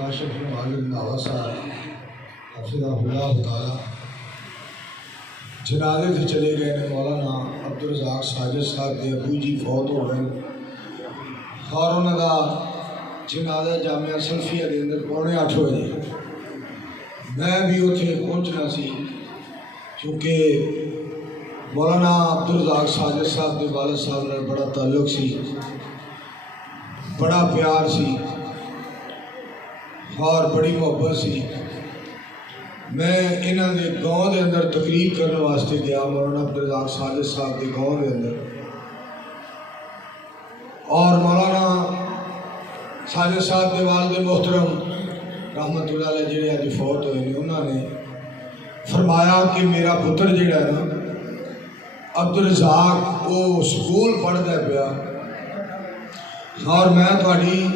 کاشف نواز رنداوا صاحب حفظہ اللہ تعالی جنازے سے چلے گئے نے مولانا عبدالرزاق ساجد صاحب کے ابو جی فوت ہو گئے اور انہوں کا جنازہ جامعہ سلفیہ کے اندر 7:45 بجے میں بھی اتنے پہنچنا سی کیونکہ مولانا عبدالرزاق ساجد صاحب کے والد صاحب نے بڑا تعلق سی، بڑا پیار سی اور بڑی محبت سی۔ میں انہوں نے گاؤں کے اندر تقریر کرنے واسطے گیا مولانا عبدالرزاق ساجد صاحب کے گاؤں کے اندر، اور مولانا ساجد صاحب کے والد محترم رحمت اللہ علیہ جڑے اج فوت ہوئے ہیں، انہوں نے فرمایا کہ میرا پتر جڑا ہے نا عبدالرزاق وہ سکول پڑھتا پیا، اور میں تھوڑی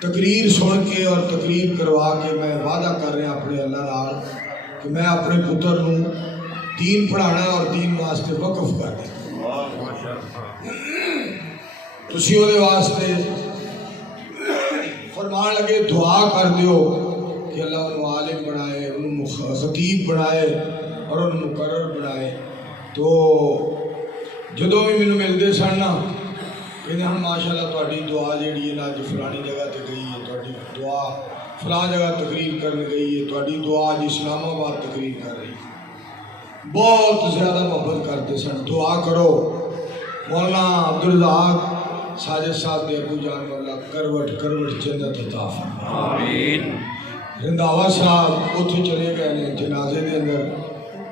تقریر سن کے اور تقریر کروا کے میں وعدہ کر رہا اپنے اللہ نال کہ میں اپنے پتر نو دین پڑھانا اور دین واسطے وقف کر دینا۔ تسی وہ واسطے فرمان لگے دعا کر دیو کہ اللہ انہوں عالم بنائے، انہوں خطیب بنائے اور انہوں مقرر بنائے۔ تو جدوں بھی مینوں ملتے سن نا کہ ہم ماشاءاللہ تہاڈی دعا جیڑی ہے نا اج فلانی جگہ تے گئی ہے، تہاڈی دعا فلاں جگہ تقریر کرنے گئی ہے، تہاڈی دعا اج اسلام آباد تقریر کر رہی ہے، بہت زیادہ محبت کرتے سن۔ دعا کرو مولانا عبدالرزاق ساجد صاحب دے ابو جان مولا کروٹ کروٹ جنت عطا فرمائے، آمین۔ رنداوا صاحب اتھے چلے گئے نے جنازے دے اندر،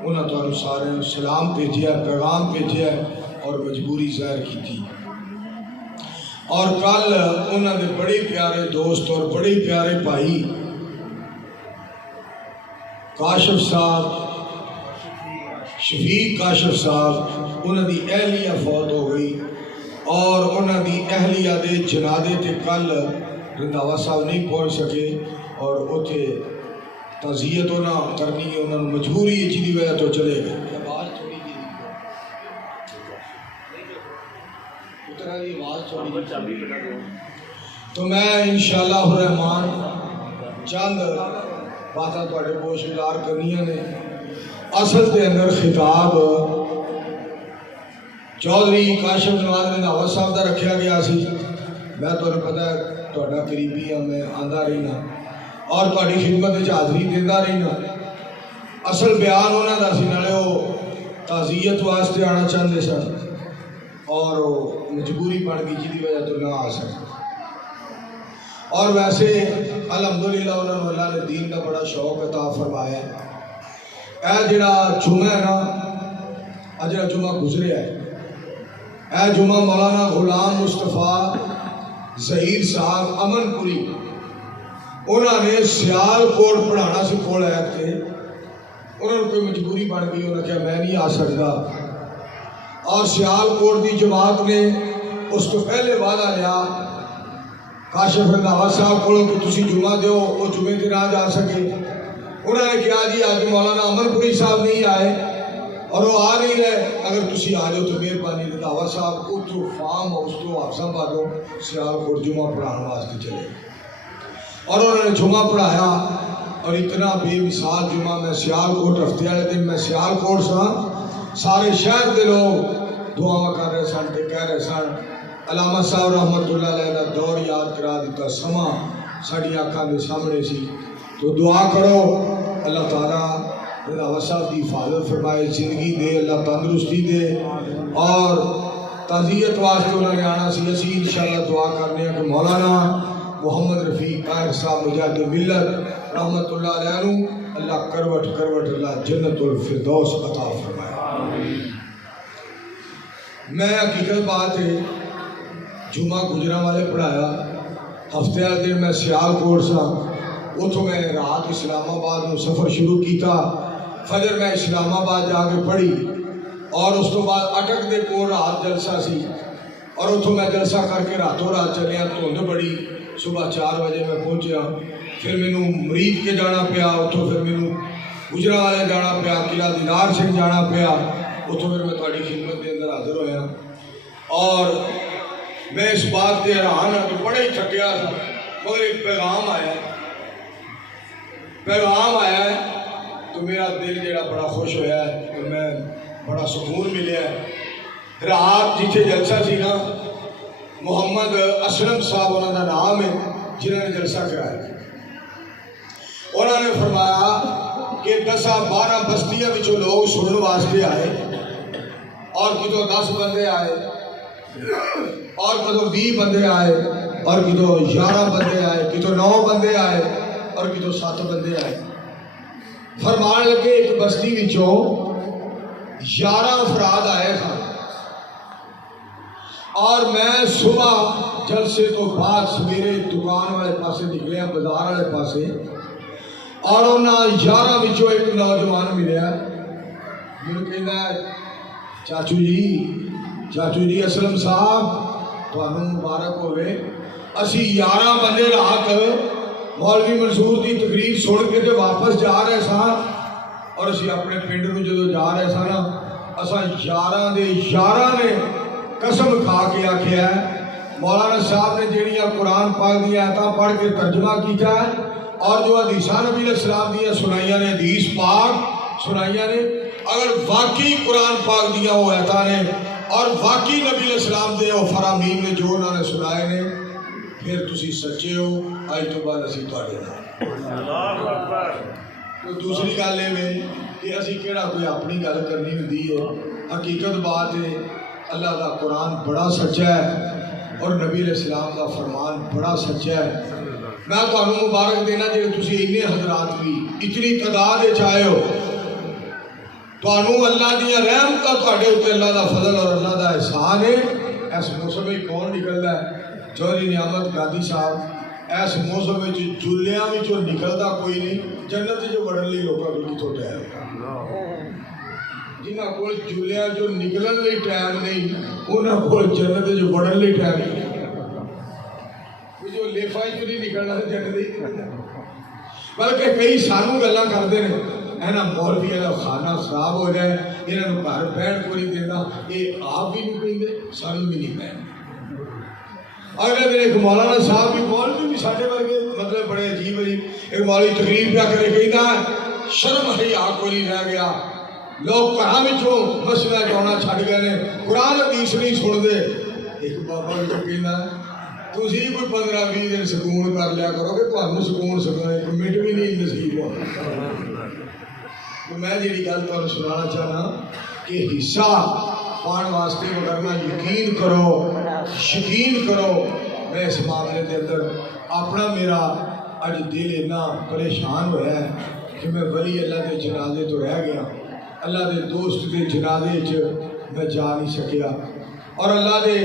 انہوں نے سارے سلام بھیجیا، پیغام بھیجیا اور مجبوری ظاہر کی تھی۔ اور کل انہوں نے بڑے پیارے دوست اور بڑے پیارے بھائی کاشف صاحب، شفیق کاشف صاحب، انہوں کی اہلیہ فوت ہو گئی، اور انہوں کی اہلیہ دے جنازے تے کل رنداوا صاحب نہیں پہنچ سکے، اور اتھے تعزیت انہوں کرنی ہے، انہوں نے مجبوری ہے جی وجہ تو چلے گئے۔ تو میں انشاءاللہ الرحمن چند باتاں تھوڑے کو شمار کرنیاں نے۔ اصل کے اندر خطاب چودھری کاشف نواز رنداوا صاحب کا رکھا گیا سی، میں تمہیں پتا ہے تھوڑا قریبی ہاں، میں آندا رہنا اور تھوڑی خدمت حاضری دینا رہنا۔ اصل بیان انہوں کا سی، نالے وہ تعزیت واسطے آنا چاہتے سن اور مجبوری پڑ گئی جی وجہ تو نہ آ سکے۔ اور ویسے الحمدللہ انہوں نے اللہ نے دین کا بڑا شوق عطا فرمایا ہے۔ اے جڑا جمعہ ہے نا، اے جڑا جمعہ گزریا ہے، اے جمعہ مولانا غلام مصطفیٰ ظہیر صاحب امن پوری انہوں نے سیال کوٹ پڑھانا سے کھول آئے تھے، انہوں نے کوئی مجبوری بن گئی، انہوں نے کہا میں نہیں آ سکتا، اور سیال کوٹ دی جماعت نے اس کو پہلے وعدہ لیا کاشف رنداوا صاحب کو کہ تسی جمعہ دیو، وہ جمعے کے نہ جا سکے۔ انہوں نے کہا جی آج مولانا امن پوری صاحب نہیں آئے اور وہ آ نہیں رہے، اگر تسی آ جاؤ تو مہربانی۔ رنداوا صاحب اتو فارم ہاؤس تو حافظ آبادوں سیال کوٹ جمعہ پڑھانے واسطے چلے، اور انہوں نے جمعہ پڑھایا، اور اتنا بے مثال جمعہ۔ میں سیال کوٹ ہفتے والے دن میں سیال کوٹ سا، سارے شہر کے لوگ دعا کر رہے سن تے کہہ رہے سن علامہ صاحب رحمت اللہ علیہ کا دور یاد کرا دیتا، سما ساڑی آنکھاں کے سامنے سی۔ تو دعا کرو اللہ تعالیٰ رنداوا صاحب کی حفاظت فرمائے، زندگی دے، اللہ تندرستی دے، اور تعزیت واسطے انہوں نے آنا سی۔ اسی انشاءاللہ دعا کرنے ہیں کہ مولانا محمد رفیق طاہر صاحب مجاہد ملت رحمت اللہ علیہ اللہ کروٹ کروٹ اللہ جنت الفردوس عطا فرمائے۔ میں حقیقت بات ہے جمعہ گجرا والے پڑھایا، ہفتے والے دن میں سیال کوٹ سا، اتوں میں رات اسلام آباد میں سفر شروع کیتا، فجر میں اسلام آباد جا کے پڑھی، اور اس تو بعد اٹک دے کو رات جلسہ سی، اور اتوں میں جلسہ کر کے راتوں رات چلیا، دھند بڑی، صبح 4 بجے میں پہنچیا، پھر مینوں مرید کے جانا پیا، اتوں پھر مینوں گجرا والے جانا پیا، قلعہ دیدار سنگھ جانا پیا، اتوں پھر میں تھوڑی خدمت کے اندر حاضر ہویا، اور میں اس بات سے حیران ہوں کہ بڑا ہی تھکیا تھا، مگر ایک پیغام آیا ہے تو میرا دل جڑا بڑا خوش ہویا ہے تو میں بڑا سکون ملیا ہے۔ رات جتھے جلسہ سی نا، محمد اسلم صاحب انہوں کا نام ہے جنہوں نے جلسہ کرایا، انہوں نے فرمایا کہ 10-12 بستیاں وچوں لوگ سننے واسطے آئے، اور کدو 10 بندے آئے، اور کدو 20 بندے آئے، اور کدو 11 بندے آئے، کدو 9 بندے آئے، اور کدو 7 بندے آئے۔ فرمان لگے ایک بستی وچوں 11 افراد آئے تھے، اور میں صبح جلسے تو بعد سویرے دکان والے پاسے نکلیا، بازار والے پاسے، اور انہاں 11 وچوں ایک نوجوان ملیا، مجھے کہنا ہے چاچو جی اسلم صاحب تمہیں مبارک ہوئے، اسی 11 بندے رات مولوی منصور دی تقریر سن کے تے واپس جا رہے سا، اور اسی اپنے پنڈ میں جدو جا رہے سا نا، اساں 11 دے 11 نے قسم کھا کے آکھیا ہے، مولانا صاحب نے جڑیاں قرآن پاک دی آیتاں پڑھ کے ترجمہ کیتا ہے، اور جو حدیثاں نبی علیہ السلام دیا سنائیاں نے، حدیث پاک سنائیاں نے، اگر واقعی قرآن پاک دیا وہ آیتاں نے اور واقعی نبی علیہ السلام دے وہ فرامین نے جو انہوں نے سنائے نے، پھر تسی سچے ہو، آج تو بعد اسی تواڈے نال۔ تو دوسری گل یہ کہ اسی کیڑا کوئی اپنی گل کرنی ہوندی ہے، حقیقت بات ہے اللہ دا قرآن بڑا سچا ہے اور نبی علیہ السلام دا فرمان بڑا سچا ہے۔ میں تمہیں مبارک دینا جی تسی اتنے حضرات بھی اتنی تعداد آئے ہو، تمہیں اللہ دیا رحمت تھوڑے اتنے اللہ دا فضل اور اللہ دا احسان ہے۔ اس موسم میں کون نکلتا ہے؟ چودھری نعمت گادی صاحب اس موسم میں جلیاں میں جو نکلتا کوئی نہیں، جنت جو بڑھن لی لوگوں کو کتوں ٹائم، جنہاں کو جلیاں جو نکلن لی ٹائم نہیں، انہاں کو جنت جو بڑھن لی ٹائم نہیں، جو لیفائی جو نہیں نکلنا جنت ہی، بلکہ کئی سانوں گلاں کرتے ہیں اینا مولوی ہے خانہ خراب ہو جائے، انہاں نو گھر بیٹھ کو نہیں دینا، یہ آپ بھی نہیں کہیں دے، سانوں بھی نہیں پہنے۔ اگر میرے ایک مولانا صاحب بھی مولوی بھی ساڑھے ورگے مطلب بڑے عجیب ایک مولوی تقریر پہ کرے کہتا ہے شرم حیا کوئی نہیں رہ گیا، لوگ کہاں وچوں مسئلہ جوڑنا چھڑ گئے نے، قرآن حدیث نہیں سن دے۔ ایک بابا جو کہنا ہے تسی کوئی 15-20 دن سکون کر لیا کرو کہ تمہیں سکون سکون ایک منٹ بھی نہیں نصیب ہو۔ تو میں جیڑی گل تمہیں سنانا چاہنا کہ حصہ پان واسطے وغیرہ یقین کرو، میں اس معاملے کے اندر اپنا میرا اج دل اتنا پریشان ہوا ہے کہ میں ولی اللہ کے جنازے تو رہ گیا، اللہ کے دوست کے جنازے میں جا نہیں سکیا، اور اللہ کے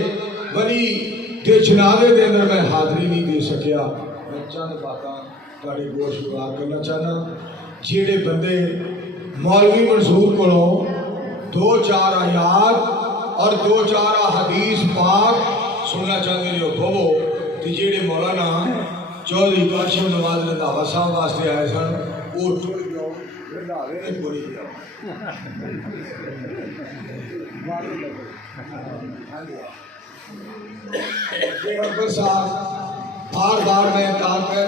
ولی کے جنازے کے اندر میں حاضری نہیں دے سکیا۔ میں چند باتاں تھوڑے گوش گزار کرنا چاہنا، جیڑے بندے مولوی منصور کو 2-4 آیات اور 2-4 حدیث پاک سننا چاہتے ہیں بھو، تو جیڑے مولانا چودھری کاشف نواز رنداوا صاحب واسطے آئے سن وہ ٹر جاؤ، رنداوے نے بولی جاؤ۔ اکبر صاحب بار بار میں اتار کہہ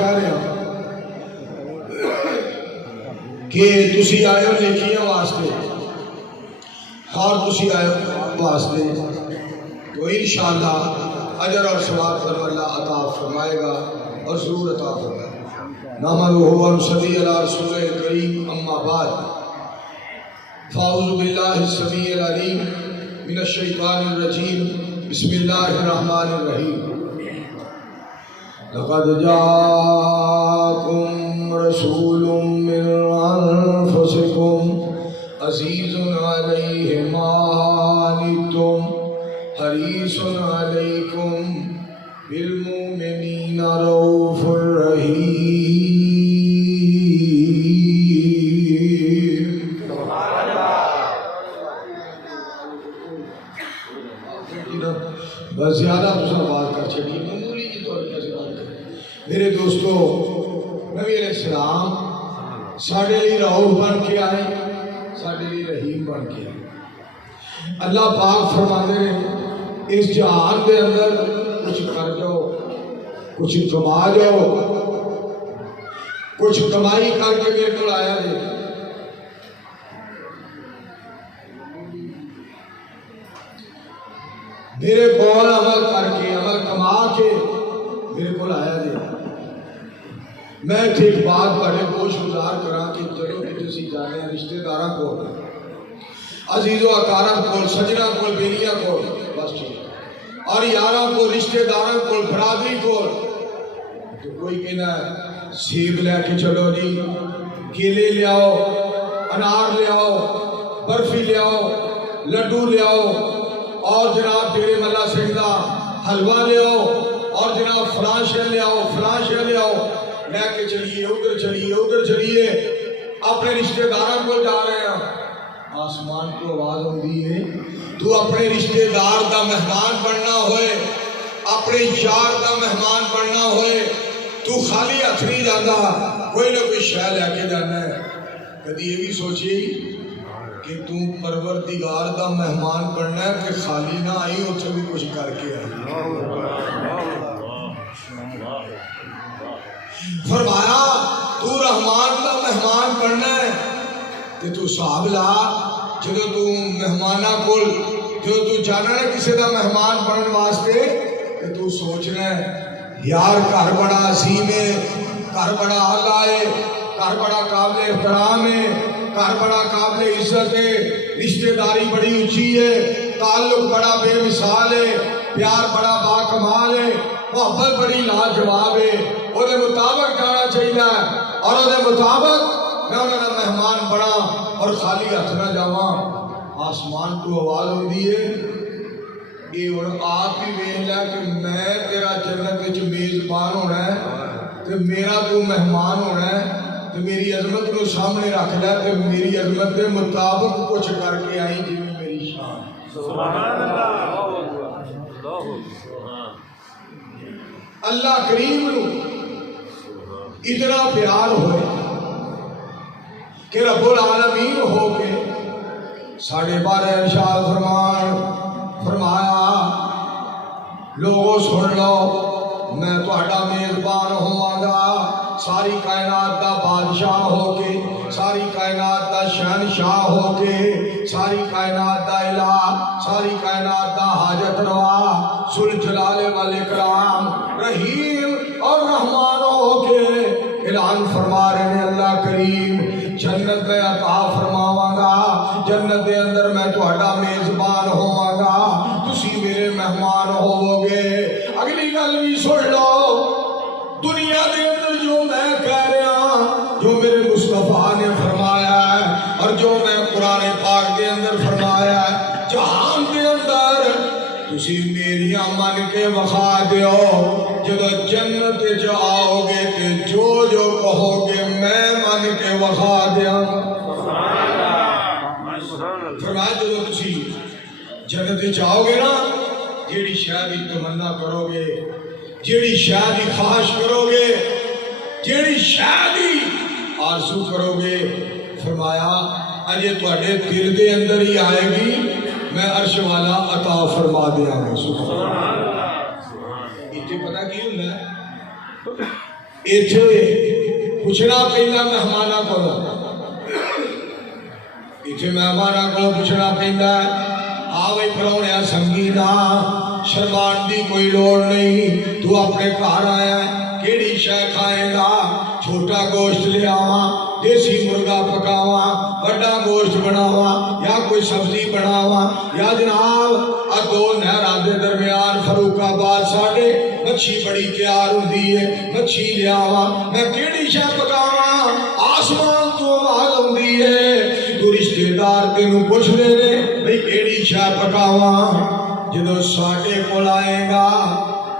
رہے ہیں کہ تسی آئے ہو نیکیاں واسطے اور تسی آئے ہو واسطے، تو انشاءاللہ اجر اور ثواب اللہ عطا فرمائے گا اور ضرور عطا فرمائے گا۔ نحمدہ و نصلی علی رسول کریم، اما بعد، فاعوذ باللہ السمیع العلیم من الشیطان الرجیم، بسم اللہ الرحمن الرحیم۔ لقد جاءکم رسول من انفسکم عزیز علیہ ما عنتم حریص علیکم بالمؤمنین رؤوف رحیم۔ بس زیادہ دوسرا بات کر چکی، معمولی کی طور پر بات کر۔ میرے دوستو، نبی علیہ السلام ساڑھے لی رؤوف بن کے آئے، ساڑھے لی رحیم بن کے آئے۔ اللہ پاک فرماتے ہیں اس جہان کے اندر کچھ کر جاؤ، کچھ کما جاؤ، کچھ کمائی کر کے میرے کو آیا جی، میرے کو عمل کر کے، عمل کما کے میرے کو آیا جی۔ میں ایک بات بڑے گوش گزار کرا کہ جدوں کہ تسی جانے رشتے داراں کو، عزیز و اقارب کو، سجنا کو، بیلیاں کو، بس ٹھیک، اور یاراں کو، رشتے داراں کو، برادری کو، تو کوئی کہنا ہے سیب لے کے چلو جی، کیلے لے آؤ، انار لے آؤ، برفی لے آؤ، لڈو لے آؤ، اور جناب تیرے ملا سنگھ دا حلوہ لے آؤ، اور جناب فلاں شے لے آؤ، فلاں شے لے آؤ، لے کے چلیے، ادھر چلیے، ادھر چلیے، اپنے رشتے داراں کو جا رہے ہیں۔ آسمان کو آواز ہوتی ہے تو اپنے رشتے دار دا مہمان بننا ہوئے، اپنے یار دا مہمان بننا ہوئے، تو خالی ہاتھ نہیں جانا، کوئی نہ کوئی شے لے کے جانا ہے۔ کبھی یہ بھی سوچی کہ تو پروردگار دا مہمان بننا ہے کہ خالی نہ آئی اتنے بھی کچھ کر کے آئی۔ فرمایا تو رحمان دا مہمان بننا ہے کہ تو صاحب لا، جدو تو مہمانہ کل، جدو تو جانا ہے کسی دا مہمان بنن واسطے، کہ تو سوچنا ہے یار گھر بڑا عظیم ہے، گھر بڑا اعلیٰ ہے، گھر بڑا قابل احترام ہے، گھر بڑا قابل عزت ہے، رشتہ داری بڑی اونچی ہے، تعلق بڑا بے مثال ہے، پیار بڑا با کمال ہے، محبت بڑی لاجواب ہے، وہ دے مطابق جانا چاہیے، اور وہ دے مطابق میں انہوں نے مہمان بنا اور خالی ہاتھ نہ جاواں۔ آسمان کو آواز ہوتی ہے یہ اور آپ بھی ویکھ لے کہ میں تیرا جنت وچ میزبان ہونا ہے تے میرا تو مہمان ہونا ہے، تے میری عظمت کو سامنے رکھ لے تے میری عظمت کے مطابق کچھ کر کے آئی جی میری شان۔ سبحان اللہ۔ اللہ کریم نو اتنا پیار ہوئے کہ رب العالمین ہو کے ساڑھے بارہ ارشاد فرمایا لوگوں سن لو میں تہاڈا میزبان ہوں گا، ساری کائنات دا بادشاہ ہو کے، ساری کائنات دا شہنشاہ ہو کے، ساری کائنات دا الہ، ساری کائنات دا حاجت روا، ذو الجلال والاکرام، رحیم اور رحمان ہو کے اعلان فرما رہے ہیں اللہ کریم جنت میں عطا فرماواں گا، جنت دے اندر میں تہاڈا میزبان ہوواں گا، تسی میرے مہمان ہوو گے۔ اگلی گل بھی سن لو، دنیا دے اندر جو میں کہہ رہا، جو میرے مصطفیٰ نے فرمایا ہے اور جو میں قرآن پاک دے اندر فرمایا ہے، جہان دے اندر تسی میریاں من کے وخا دیو، جب جنت جاؤ گے تے جو جو کہو گے میں من کے وخا دیاں۔ فرمایا جب تسی جنت جاؤ گے نا، جیڑی شاید تمنا کرو گے، جیڑی شاید خواہش کرو گے، جیڑی شاید آرزو کرو گے، فرمایا اجے تواڈے دل دے اندر ہی آئے گی، میں عرش والا عطا فرما دیاں گا۔ سبحان اللہ۔ اتنے پتہ کی ہوندا ہے، اتنے پوچھنا پہلا مہماناں کو، اتنے مہماناں کو پوچھنا پہندا ہے، آ بھائی پراؤنیا سنگی نا، شرمان دی کوئی لوڑ نہیں، تو اپنے گھر آیا ہے، کیڑی شے کھائے گا؟ چھوٹا گوشت لے آواں، دیسی مرغا پکاواں، بڑا گوشت بناواں، یا کوئی سبزی بناواں، یا جناب دو نہراں دے درمیان فاروق آباد ساڈے مچھی بڑی تیار ہوندی ہے، مچھی لے آواں، میں کیڑی شے پکاواں؟ آسمان تو آواز ہوندی ہے، تو رشتے دار تینوں پوچھ دے نے بھئی کیڑی شے پکاواں؟ جدو ساڈے کول آئے گا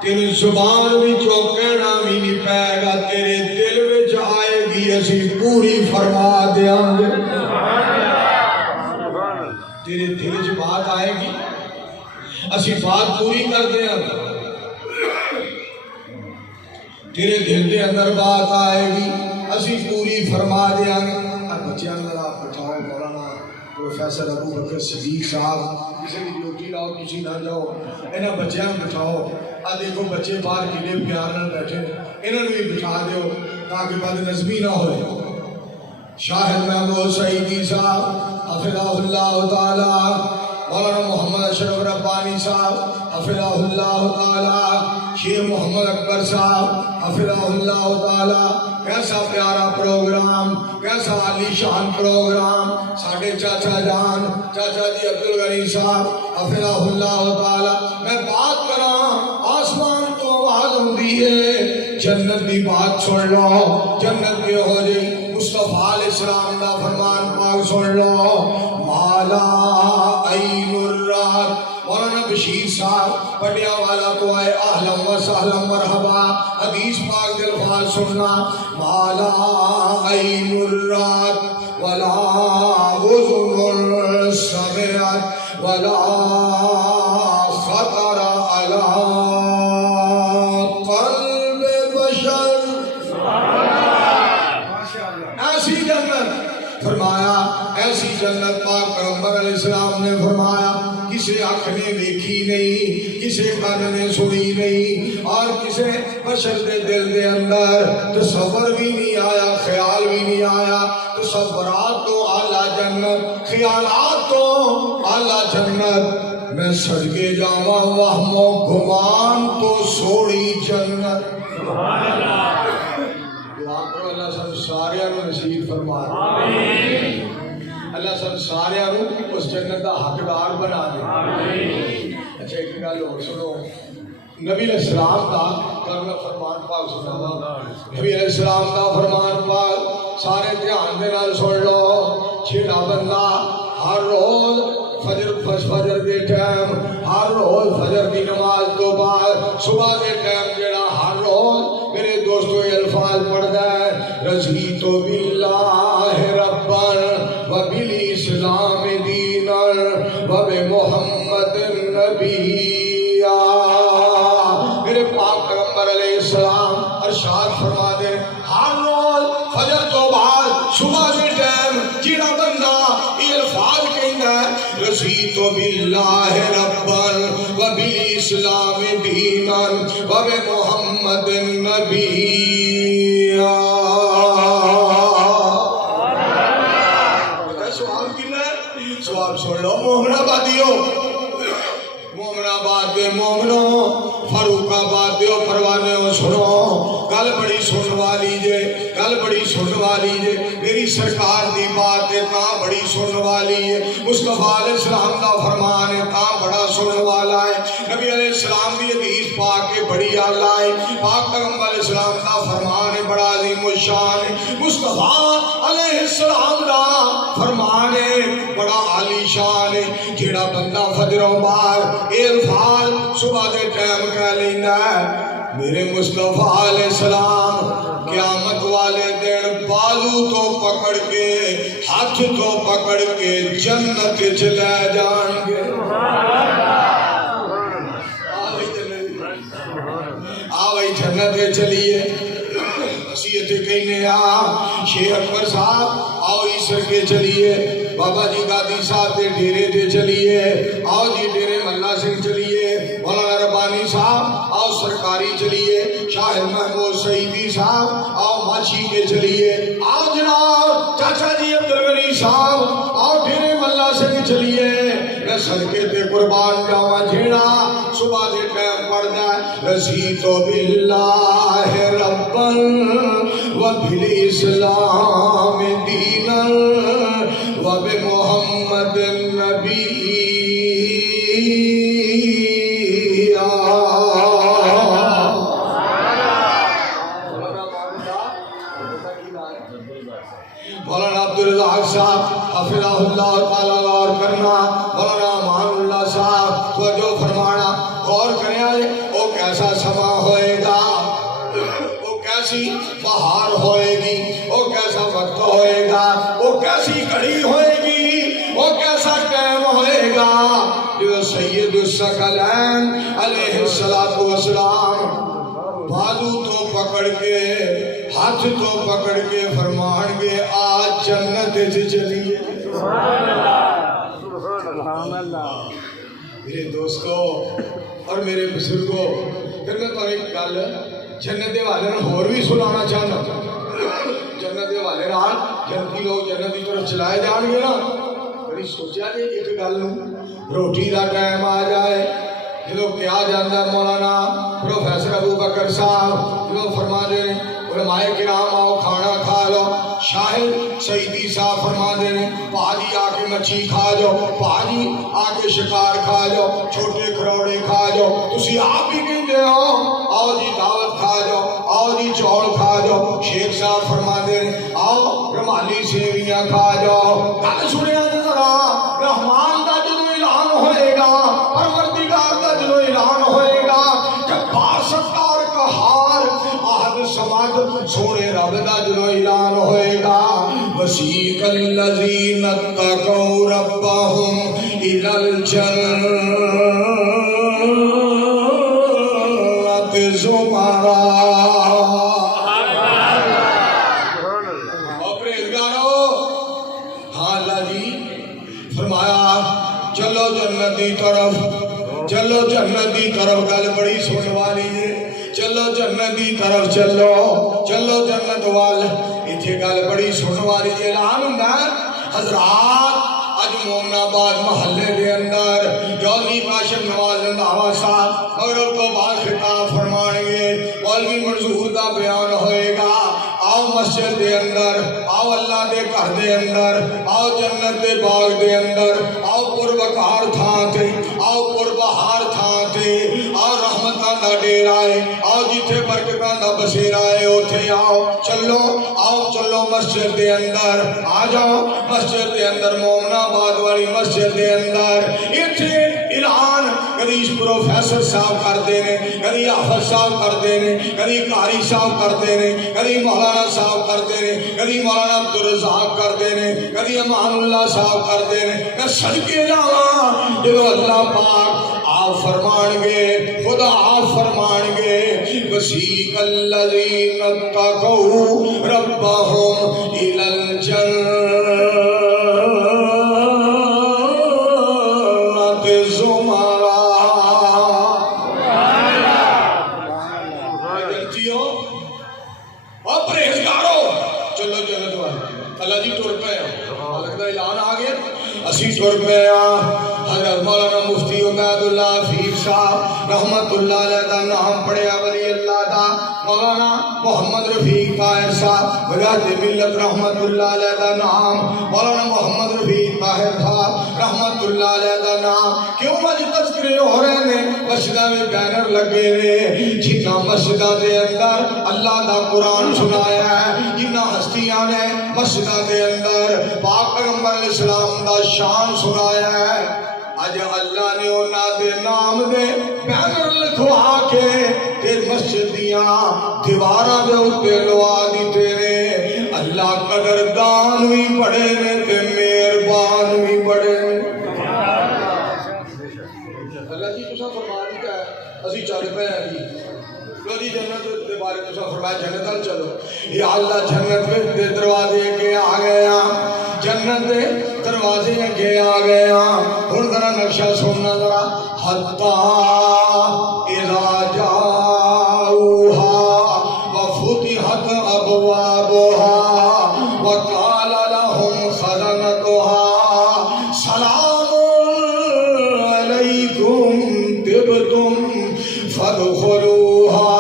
تیری زبان وچوں کہنا بھی نہیں پائے گا، تیرے دل وچ آئے گی اسی پوری فرما دیاں گے۔ تیرے دل وچ بات آئے گی اسی بات پوری کر دیاں گے، تیرے دل دے اندر بات آئے گی اسی پوری فرما دیاں گے۔ بچیاں ذرا بٹھاؤ مولانا پروفیسر ابو بکر صدیق صاحب کسی کی ڈیوٹی لاؤ کسی نہ جاؤ انہاں بچیاں بٹھاؤ آ دیکھو بچے باہر کلے پیار نال بیٹھے انہاں نوں بھی بٹھا دیو تاکہ بد نظمی نہ ہوئے شاہد محمود سعیدی صاحب حفظہ اللہ تعالی مولانا محمد اشرف ربانی صاحب حفظہ اللہ تعالی شیر محمد اکبر صاحب حفظہ اللہ تعالی کیسا پیارا پروگرام کیسا عالی شان پروگرام ساڑھے چاچا جان چاچا جی عبدالغنی صاحب حفظہ اللہ تعالی میں بات کراں آسمان تو آواز ہوندی ہے جنت دی بات سن لو جنت کے ہو جی مصطفیٰ علیہ السلام دا فرمان پاک سن لو مالا عین الرات مولانا بشیر صاحب پڑھیا والا تو آئے اہلا و سہلا مرحبا حدیث پاک دے الفاظ سننا مالا عین الرات ولا اذن سمعت ولا خطر علی قلب بشر ایسی جنت فرمایا ایسی جنت پاک پیغمبر علیہ السلام نے فرمایا کسے آنکھ نے دیکھی نہیں کسے کان نے سنی نہیں اور کسے بشر دے دل دے اندر تصور بھی نہیں آیا خیال بھی نہیں آیا تصورات تو اعلیٰ جنت خیالات تو اعلیٰ جنت میں صدقے جاواں وہم و گمان تو سوڑی جنت سبحان اللہ دعا کرو اللہ سب سارے نصیب فرمائے اللہ سب سارے اس جنت کا حقدار بنا دے اچھا ایک گل اور سنو نبی علیہ السلام کا فرمان پاک سنا نبی علیہ السلام کا فرمان پاک سارے دھیان دے نال سن لو جیڑا بندہ ہر روز فجر دے ٹائم ہر روز فجر کی نماز تو بعد صبح دے ٹائم جیڑا ہر روز میرے دوستو یہ الفاظ پڑھتا ہے رضیت باللہ ربا وبالاسلام دینا وبمحمد نبیا میرے پاک پیغمبر علیہ السلام ارشاد فرما دے ہر روز فجر تو بعد صبح کے ٹائم جیڑا بندہ یہ الفاظ کہندا ہے رضیت باللہ ربا وبالاسلام دینا وبمحمد نبیا سواب سن لو مومن آبادیوں مومن آباد دے مومنوں فاروق آباد دیو پروانے ہو سنو گل بڑی سن والی جے گل بڑی سن والی جے میری سرکار دی بات ہے تاں بڑی سن والی ہے مصطفیٰ علیہ السلام دا فرمان ہے تاں بڑا سن والا ہے نبی علیہ السلام دی حدیث پاک کے بڑی اعلیٰ ہے پاک پیغمبر علیہ السلام دا فرمان ہے بڑا عظیم الشان ہے مصطفیٰ علیہ السلام دا فرمان ہے بڑا عالی شان ہے جیڑا بندہ فجر و بعد اے الفاظ صبح دے ٹائم کہہ لینا ہے میرے مصطفیٰ علیہ السلام قیامت والے دن بازو تو پکڑ کے ہاتھ تو پکڑ کے جنت چلے جان گے آوئی جنت چلیے وسیعت کہنے شیخ اکبر صاحب آؤ عیسر کے چلیے بابا جی گادی صاحب دے ڈیرے دے چلیے آؤ جی ڈیرے ملا سنگھ چلیے مولانا ربانی صاحب آؤ سرکاری چلیے شاہد محمود سعیدی صاحب آؤ ماچھی کے چلیے آؤ جناب چاچا جی عبدالغنی صاحب آؤ ڈیرے ملا سنگھ چلیے میں صدقے تے قربان جاواں جیڑا صبح دے ٹائم پڑھدا ہے رضیت باللہ ربا وبالاسلام دینا وبمحمد نبیا مولانا عبدالرزاق صاحب حفظہ اللہ تعالیٰ غور کرنا مولانا امان اللہ صاحب توجہ فرمانا غور کریں وہ کیسا سما ہوئے گا وہ کیسی بہار ہوئے گی وہ کیسا وقت ہوئے گا وہ کیسی گھڑی ہوئے گی وہ کیسا ٹائم ہوئے گا جو سید الثقلین علیہ السلام بازو تو پکڑ کے ہاتھ تو پکڑ کے فرمان گے آج جنت چلیے سبحان اللہ میرے دوستوں اور میرے بزرگوں، پھر میں تمہیں ایک گل جنت کے حوالے ہور بھی سنانا چاہنا۔ جنت کے حوالے جنتی لوگ جنت کی طرف چلائے جان گے نا، بڑی سوچا جی ایک گل روٹی کا ٹائم آ جائے جب کیا جانا مولانا پروفیسر ابو بکر صاحب جو فرما دے علماء کرام آؤ کھانا کھا لو، شاہد سیدی صاحب فرما دے پاجی آ کے مچھی کھا جاؤ، پاجی آ کے شکار کھا جاؤ، چھوٹے کھروڑے کھا جاؤ، تسی آپ بھی کہتے ہو آؤ جی دعوت کھا جاؤ، آؤ جی چول کھا جاؤ، شیخ صاحب فرما دے آؤ رمالی سیویاں کھا جاؤ۔ گل سنیا ذرا، رحمان کا جدو اعلان ہوئے گا، پروردگار کا جدو اعلان ہوئے گا، جب بار ستار کا ہار احد سماد سونے رب کا جدو اعلان ہوئے گا، وسیق الذین اتقوا ربهم الی الجنۃ زمرا۔ اور پرہیزگارو، ہاں اللہ جی فرمایا چلو جنت کی طرف، چلو جنت کی طرف، گل بڑی سن والی ہے، چلو جنت کی طرف چلو، چلو جنت وال، اتھے گل بڑی سن والی ہے۔ اعلان ہوندا ہے حضرات اج مومن آباد محلے دے اندر جوزی کاشف نواز رنداوا صاحب مغرب تو بعد خطاب فرمان گے، مولوی منظور دا بیان ہوئے گا، آؤ مسجد دے اندر، آؤ اللہ دے گھر دے اندر، آؤ جنت دے باغ دے اندر، آؤ پروکار تھان تے، آؤ پربہار تھان تے، آؤ رحمتاں دا ڈیرا ہے، آؤ جتھے برکتاں دا بسیرا ہے اوتھے آؤ، چلو آؤ چلو مسجد دے اندر آ جاؤ، مسجد دے اندر مومن آباد والی مسجد دے اندر ایتھے اعلان کدی پروفیسر صاحب کرتے ہیں، کدی حافظ صاحب کرتے ہیں، کدی قاری صاحب کرتے ہیں، کدی مولانا صاحب کرتے ہیں، کدی مولانا عبدالرزاق کرتے ہیں، کدی امان اللہ صاحب کرتے ہیں۔ میں صدقے جاواں جب اللہ پاک آپ فرمان گے، خدا آپ فرمان گے وسیق الذین اتقوا ربهم الی الجنۃ زمرا۔ جنتیوں اور پرہیزگارو، چلو جنت والے، اللہ جی ٹر پے ہیں، لگتا ہے اعلان آ گیا، اسی ٹر پے ہیں۔ حضرت مولانا مفتی عبید اللہ حفیظ صاحب رحمت اللہ علیہ دا نام پڑھیا، ولی اللہ دا مولانا محمد رفیق طاہر صاحب وجاہت ملت رحمت اللہ علیہ دا نام، مولانا محمد رفیق طاہر صاحب رحمت اللہ علیہ دا نام، کیوں مجھ تذکرے ہو رہے ہیں، مسجدہ میں بینر لگے رہے، جنہ مسجدہ دے اندر اللہ دا قرآن سنایا ہے، جنہ ہستیاں نے مسجدہ دے اندر پاک پیغمبر علیہ السلام دا شان سنایا ہے، اج اللہ نے انہاں دے نام دے بینر لکھوا کے تے مسجد دیاں دیواراں دے اوتے لوا دیتے نے۔ اللہ قدردان بھی بڑے نے تے مہربان بھی بڑے نے۔ اللہ جی تساں فرما دیتا ہے اسی چل پے ہیں جی، لو جی جنت دے بارے تساں فرمایا جنت ال چلو، یا اللہ جنت دے دروازے کے آ گئے ہیں، جنت دے دروازے اگے آ گئے ہیں۔ ہن ذرا نقشہ سننا ذرا، حتی اذا جاؤہا وفتحت ابوابہا وقال لہم خزنتہا سلام علیکم طبتم فادخلوہا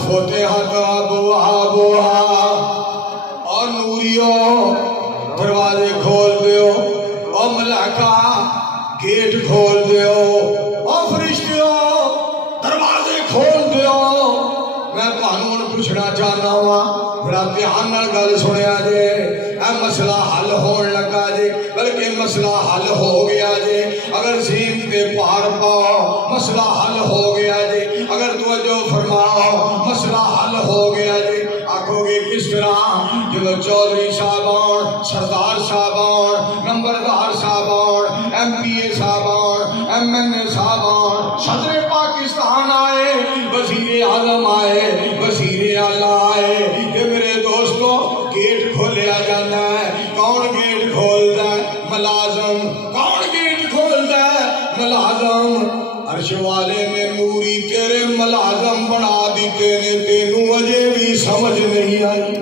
فتحت ابوابہا، اور نوریوں دروازے کھول دیو، اور ملائکہ گیٹ کھول دیو، اور فرشتیوں دروازے کھول دیو۔ میں قانون پوچھنا چاہنا ہوا، بڑا دھیان نال گل سنیا جے، اے مسئلہ حل ہون لگا جے، بلکہ مسئلہ حل ہو گیا جے، اگر ذہن تے پار پاؤ مسئلہ حل ہو گیا جے، اگر توجہ فرماؤ مسئلہ حل ہو گیا جے۔ آکھو گے کس طرح؟ جب چودھری صاحبان، سردار صاحبان، نمبردار صاحبان، ایم پی اے صاحبان، ایم صدر پاکستان آئے، وزیر اعظم آئے، وزیر اعلیٰ آئے کہ میرے دوستو گیٹ کھولیا جانا ہے۔ کون گیٹ کھولتا ہے؟ ملازم۔ کون گیٹ کھولتا ہے؟ ملازم۔ عرش والے نے نوری تیرے ملازم بنا دیتے نے، تینوں اجے بھی سمجھ نہیں آئی۔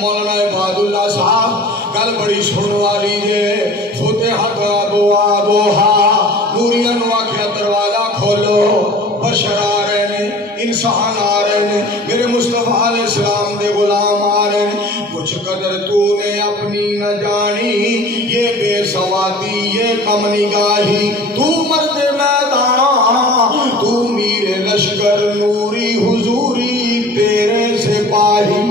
مولانا عباد اللہ صاحب گل بڑی سن والی ہے۔ فتحت ابوابها، نوریاں نو آکھیا دروازہ کھولو، بشر آ رہے نے، انسان آ رہے نے، میرے مصطفیٰ علیہ السلام دے غلام آ رہے نے۔ کچھ قدر تو نے اپنی نہ جانی، یہ بے سوادی، یہ کم نگاہی، تو مرد میدان، تو میر لشکر، نوری حضوری تیرے سپاہی۔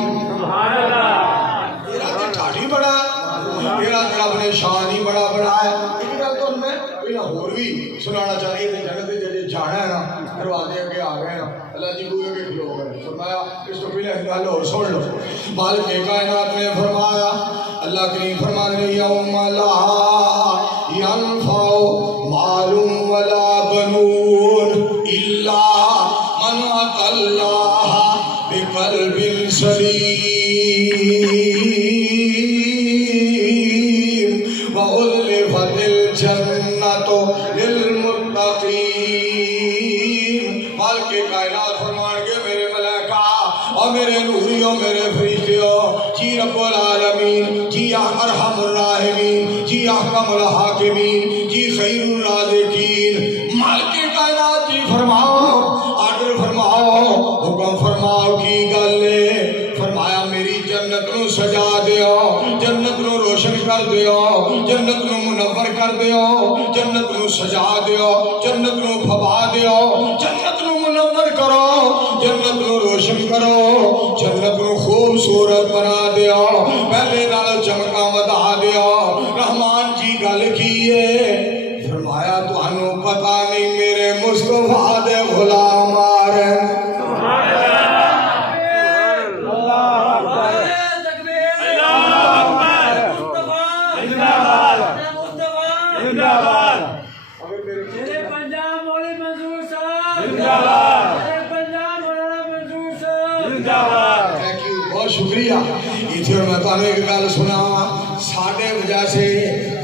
اپنے شان ہی بڑا بڑا ہے۔ ایک گل تو میں اور بھی سنانا چاہیے تھے، جنت جڑے جانا ہے نا، دروازے اگے آ گئے نا، اللہ جی بوئے کے کھلو گئے۔ فرمایا اس تو پہلے گل اور سن لو۔ مالک کائنات نے فرمایا، اللہ کریم فرمانے یوم لا ینفع مال ولا بنون الا من اتى اللہ بقلب سلیم وَأُزْلِفَتِ الْجَنَّةُ لِلْمُتَّقِينَ۔ مالک کائنات فرمان کے میرے ملائکہ اور میرے نوریوں، میرے فرشتوں، جی رب العالمین، جی ارحم الراحمین، جی احکم الحاکمین، جی خیر الرازقین، مالک کائنات جی فرماؤ، آرڈر فرماؤ، حکم فرماؤ کی گل ہے۔ فرمایا میری جنت نو سجا دیو، جنت نو روشن کر دیو، جنت نو منور کر دیو، جنت نو سجا دیو، جنت نو پھبا دیو، جنت نو منور کرو، جنت نو روشن کرو، جنت نو خوبصورت بنا دیو، پہلے نال چمکا ودا دیو۔ رحمان جی گل کیے، فرمایا تانوں پتہ نہیں میرے مصطفیٰ دے غلام آ رہے ہیں۔ شکریہ۔ اتھے میں تمہیں ایک گل سنا، ساڑھے وجہ سے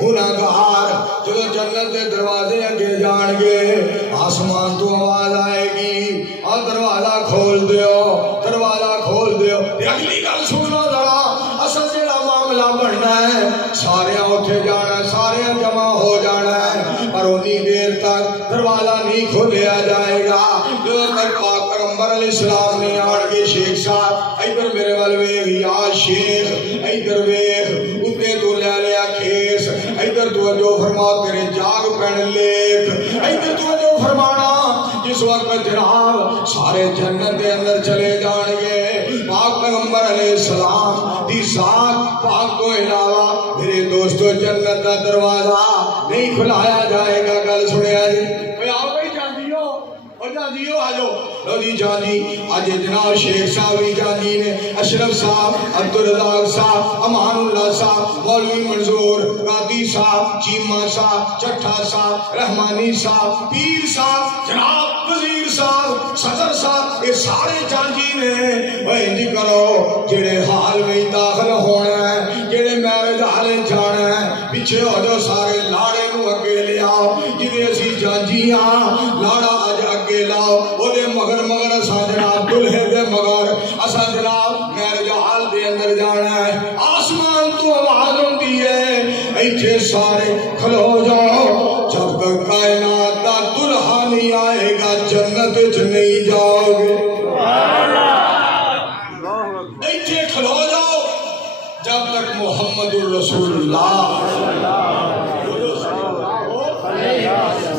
گناہگار جو جنت دے دروازے اگے جان گے، آسمان تو آواز آئے گی اور دروازہ کھول دیو، دروازہ کھول دیو۔ اگلی گل سنو ذرا، اصل جڑا معاملہ بننا ہے، سارے اٹھے جانا ہے، سارے جمع ہو جانا ہے، پر اتنی دیر تک دروازہ نہیں کھولیا جائے گا جو تک پاک پیغمبر علیہ السلام نے آن کے شیخ صاحب ادھر میرے وال ویکھ یا شیخ، ادھر ویکھ اتنے تو لے لیا کھیس، ادھر توجہ فرما تیرے جاگ پہن لیک، ادھر توجہ فرمانا جس وقت جناب سارے جنت کے اندر چلے جان گے، پاک پیغمبر علیہ السلام دی ذات پاک کو علاوہ میرے دوستو جنت کا دروازہ نہیں کھلایا جائے گا۔ گل سنیا جی آؤ بھائی جانجیو اور جانجیو آ جاؤ لو جی جانجی آج جناب شیخ صاحب بھی جانجی نے، اشرف صاحب، عبدالرزاق صاحب، امان اللہ صاحب، مولوی منظور، قاضی صاحب، چیمہ صاحب، چٹھا صاحب، رحمانی صاحب، پیر صاحب، جناب وزیر صاحب، صدر صاحب، یہ سارے جانجی نے انجی کرو جڑے حال میں داخل ہونا ہے، جڑے میرج حالے جانا ہے، پیچھے ہو جو سارے لاڑے نو اگے لے آؤ، جنہیں اسی جانجیاں لاڑا آج اگے لاؤ، وہ دے مگر مگر اسا جناب دلہے دے مگر اسا جناب میرج حال دے اندر جانا ہے۔ آسمان تو آواز ہوندی ہے ایتھے سارے کھلو جاؤ، جب تک کائنات دا دلہا نہیں آئے گا جنت وچ نہیں جاؤ گے۔ ایتھے کھلو جاؤ جب تک محمد الرسول اللہ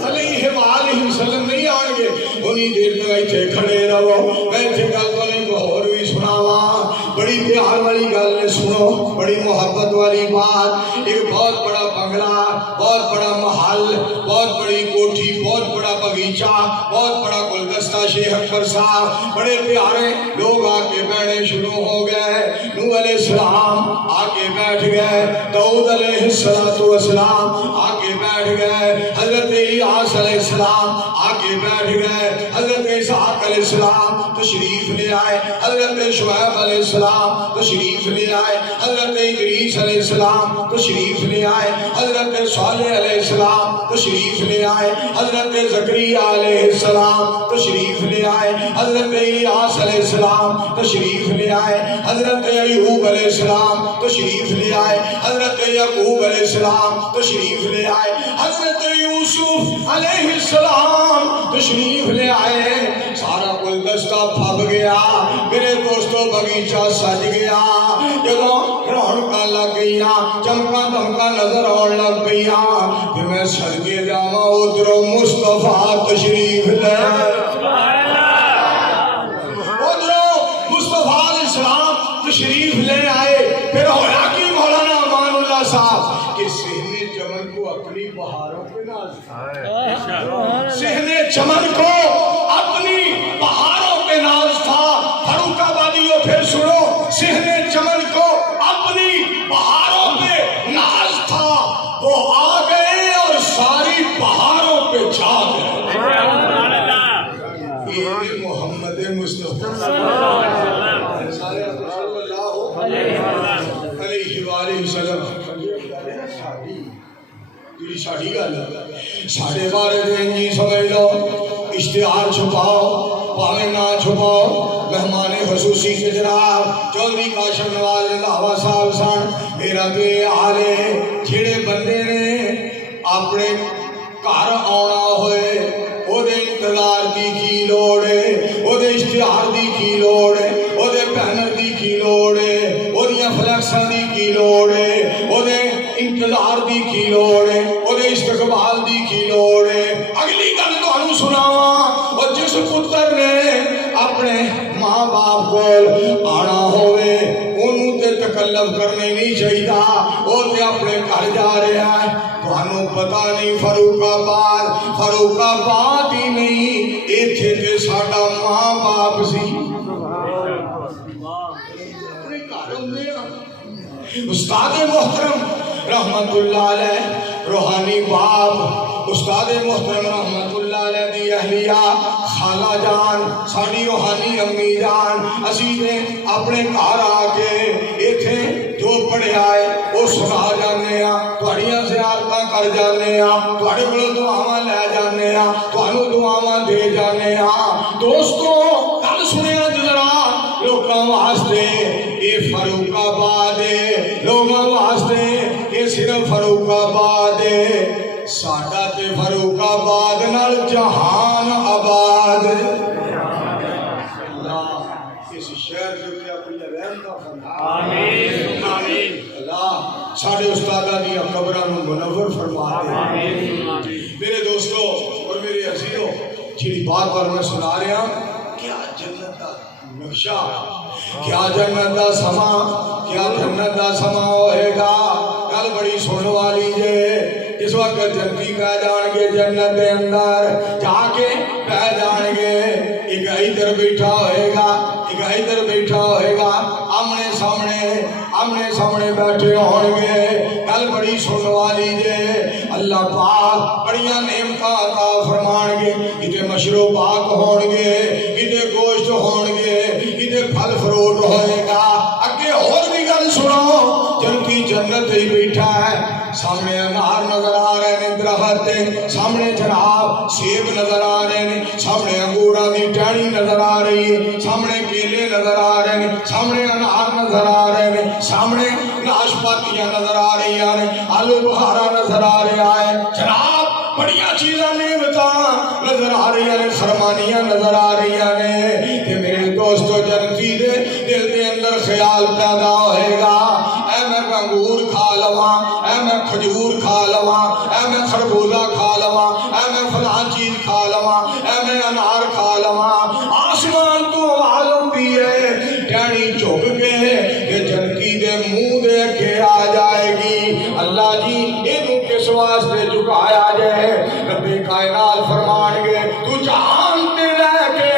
علیہ وآلہ وسلم نہیں آئیں گے، انہیں دیر تک ایتھے کھڑے رہو۔ میں ایتھے گل تو نہیں اور بھی سناواں، بڑی پیار والی گل سنو، بڑی محبت والی بات۔ ایک بہت بڑا بنگلہ، بہت بڑا محل، بہت بڑی کوٹھی، بہت بڑا باغیچہ، بہت بڑا گلدستہ شیخ اکبر صاحب، بڑے پیارے لوگ آ کے بیٹھنے شروع ہو گئے۔ نوح علیہ علیہ السلام آگے بیٹھ گئے، داؤد علیہ السلام آگے بیٹھ گئے، حضرت الیاس علیہ السلام آگے بیٹھ گئے، حضرت اسحاق علیہ السلام تشریف لے آئے، حضرت شعیب علیہ السلام تشریف لے آئے، حضرت ادریس علیہ السلام تشریف لے آئے، حضرت صالح علیہ السلام تشریف لے آئے، حضرت زکریا علیہ السلام تشریف لے آئے، حضرت الیاس علیہ السلام تشریف لے آئے، حضرت ایوب علیہ السلام تشریف لے آئے، حضرت یعقوب علیہ السلام تشریف لے آئے، حضرت یوسف علیہ السلام تشریف لے آئے۔ سارا گلدستہ پھب گیا میرے دوستو، باغیچہ سج گیا، جدوں رونقاں لگ گئیاں، چمکاں دمکاں نظر آن لگ گئیاں، کہ میں صدقے جاواں ادھروں مصطفیٰ تشریف لے تشریف لے آئے۔ پھر ہویا کہ مولانا امان اللہ صاحب کہ صحن چمن کو اپنی بہاروں پہ ناز تھا، صحن چمن کو اپنی بہاروں پہ ناز تھا۔ فاروق آبادیوں پھر سنو، صحن چمن کو اپنی بہاروں پہ ناز تھا، وہ آ گئے اور ساری بہاروں پہ جا گئے۔ یہ محمد مصطفیٰ علیہ وآلہ وسلم ساڑھی گل ساڑھے بارے دن جی سمجھ لو، اشتہار چھپاؤ پاوے نہ چھپاؤ، مہمان خصوصی سے جناب چودھری کاشف نواز رندھاوا صاحب سن۔ میرا تے آلے جھڑے بندے نے اپنے گھر آنا ہوئے، وہ دے انتظار دی کی لوڑ ہے، وہ دے اشتہار دی کی لوڑ ہے، وہ دے بینر دی کی لوڑ ہے، وہ دے فلیکساں دی کی لوڑ ہے، وہ دے انتظار دی کی لوڑ ہے، وہ دے استقبال دی کی لوڑ ہے۔ اگلی گل تانوں سناواں، اور جس پتر نے اپنے ماں باپ کو آنا ہوئے انہوں تے تکلف کرنے نہیں چاہیے، وہ تے اپنے گھر جا رہا ہے۔ تانوں پتہ نہیں فاروق آباد ہی نہیں، ایتھے تے ساڈا ماں باپ سی۔ استاد محترم رحمت اللہ علیہ روحانی باپ، استاد محترم رحمت اللہ علیہ دی اہلیہ خالہ جان، ساڑی روحانی امی جان، اسی نے اپنے گھر آ کے ایتھے جو پڑھیا ہے وہ سنا جانے ہاں، تہاڈیاں زیارتاں کر جانے ہاں، تہاڈے کولوں دعاواں لے جانے ہاں، تہانوں دعاواں دے جانے ہاں۔ دوستو گل سنیا ذرا، لوکاں واسطے یہ فاروق آباد ہے، لوگاں واسطے یہ صرف فاروق آباد ہے، ساڈا تے فاروق آباد نال جہان آباد ہے۔ اللہ اس شہر جو کہ اپنی رحمتاں فرما، آمین آمین۔ اللہ ساڈے استاداں دی قبراں نوں منور فرما دے۔ میرے دوستو اور میرے عزیزو، جڑی بات پر میں سنا رہا کیا جنت دا نقشہ، کیا جنت دا سما، کیا جنت دا سما ہوئے گا۔ گل بڑی سننے والی جے، اس وقت جنتی پہ جان گے جنت دے اندر جا کے پہ جان گے، ایک ادھر بیٹھا ہوئے گا، ایک ادھر بیٹھا ہوئے گا، آمنے سامنے بیٹھے ہون گے۔ گل بڑی سننے والی جے، اللہ پاک بڑیاں نعمتاں عطا فرمان گے، کتے مشروبات ہون گے، کتے گوشت ہون گے، کتے پھل فروٹ ہوئے گا۔ اگے اور بھی گل سنو، جنتی جنت ہی بیٹھا ہے، سامنے انار نظر آ رہے ہیں درخت، سامنے جناب سیب نظر آ رہے ہیں، سامنے انگوراں دی ٹہنی نظر آ رہی ہے، سامنے کیلے نظر آ رہے ہیں، سامنے انار نظر آ رہے ہیں، سامنے ناشپاتیاں نظر آ رہی ہیں، آلو بخارا نظر آ رہا ہے۔ جناب بڑیاں چیزاں نعمتاں نظر آ رہی ہیں، فرمانیاں نظر آ رہی ہیں کہ میرے دوستو جنتی دے دل دے اندر خیال پیدا ہوئے گا، اے میں انگور کھا لواں، اے میں کھجور کھا لواں، اے میں خربوزہ کھا لواں، اے میں فلان چیز کھا لواں، اے میں انار کھا لواں۔ آسمان تو آواز ہوتی ہے ٹہنی جھک کے کہ جنتی دے منہ دے کے آ جائے گی۔ اللہ جی اینوں کس واسطے جھکایا جائے؟ رب کائنات فرمان گے تو جہان تے رہ کے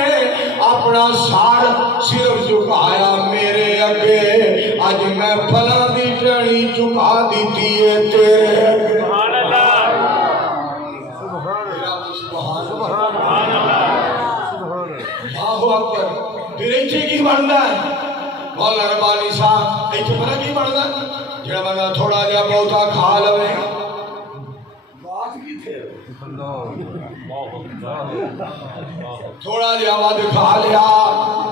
اپنا سار صرف جھکایا میرے اگے، اج میں فلاں دی ٹہنی چکا دیتی ہے تیرے سبحان اللہ اللہ اکبر پھر ایتھے کی بندا ہے مولا ربانی صاحب ایتھے پتہ کی بندا جڑا بندہ تھوڑا جہا بہتا کھا لوے بات کیتھے تھوڑا جہا ود کھا لیا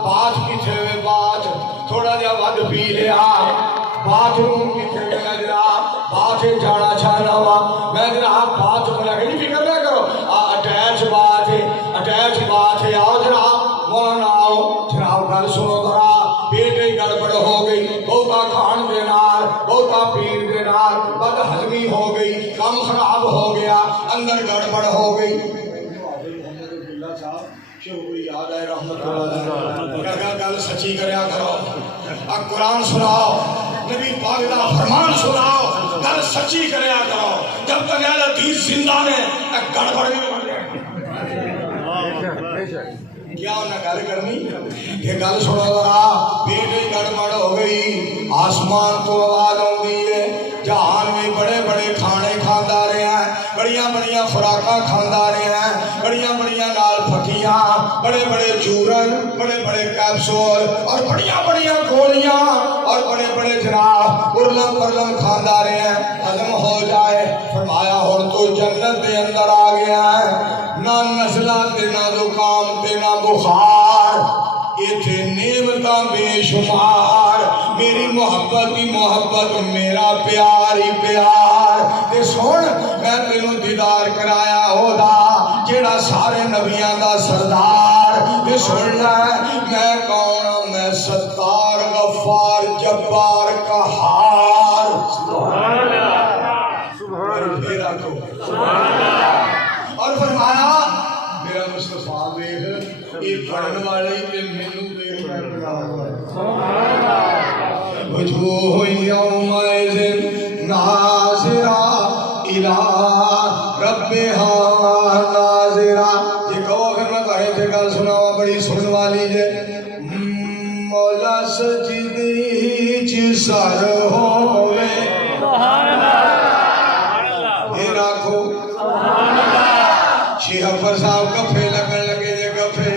بات کیتھے وے بات تھوڑا جہا ود پی لیا بات روم کیتھے وے جناب بات جانا چاہنا وا میں جناب بات بنا کے فکر نہ کرو اٹیچ بات ہے آؤ جناب مولانا آؤ جناب گل سنو ذرا پیٹ ہی گڑبڑ ہو گئی بہتا کھان دے نال بہتا پین دے نال بد ہضمی ہو گئی کام خراب ہو گیا اندر گڑبڑ ہو گئی یاد ہے رحمت اللہ گل سچی کریا کرو قرآن سناؤ نبی پاک دا فرمان سناؤ گل سچی کریا کرو جب تک اہل حدیث زندہ نے گڑبڑ نہیں بن جائے کیا انہیں گل کرنی کہ گل سنو ذرا پیٹ ہی گڑبڑ ہو گئی آسمان تو آواز آتی ہے جہان میں بڑے بڑے کھانے کھاندا رہے ہیں بڑیاں بڑیاں خوراکاں کھاندا رہے ہیں بڑیاں بڑیاں نال پھکیاں بڑے بڑے چورن بڑے بڑے کیپسول اور بڑیاں بڑیاں گولیاں اور بڑے بڑے جناب پرلم پرلم کھاندا رہے ہیں ہضم ہو جائے فرمایا ہن تو جنت دے اندر آ گیا ہے نہ نزلہ تے نہ زکام تے نہ بخار ایتھے نعمتاں بے شمار میری محبت ہی محبت میرا پیار ہی پیار تے سن میں تینوں دیدار کرایا ہودا جیڑا سارے نبیاں دا سردار تے سن لے میں کون میں ستار غفار جبار قہار سبحان اللہ سبحان اللہ اور فرمایا میرا مصطفیٰ دیکھ یہ پڑھن والے تے مینوں دیکھ وجوہ یومئذ ناظرہ الی ربہا ناظرہ یہ کہو پھر میں کہے تھے گل سناوا بڑی سنن والی جے مولا سجدی چ سر ہوے سبحان اللہ یہ راکھو سبحان اللہ شیخ اکبر صاحب کفے لگن لگے جے کفے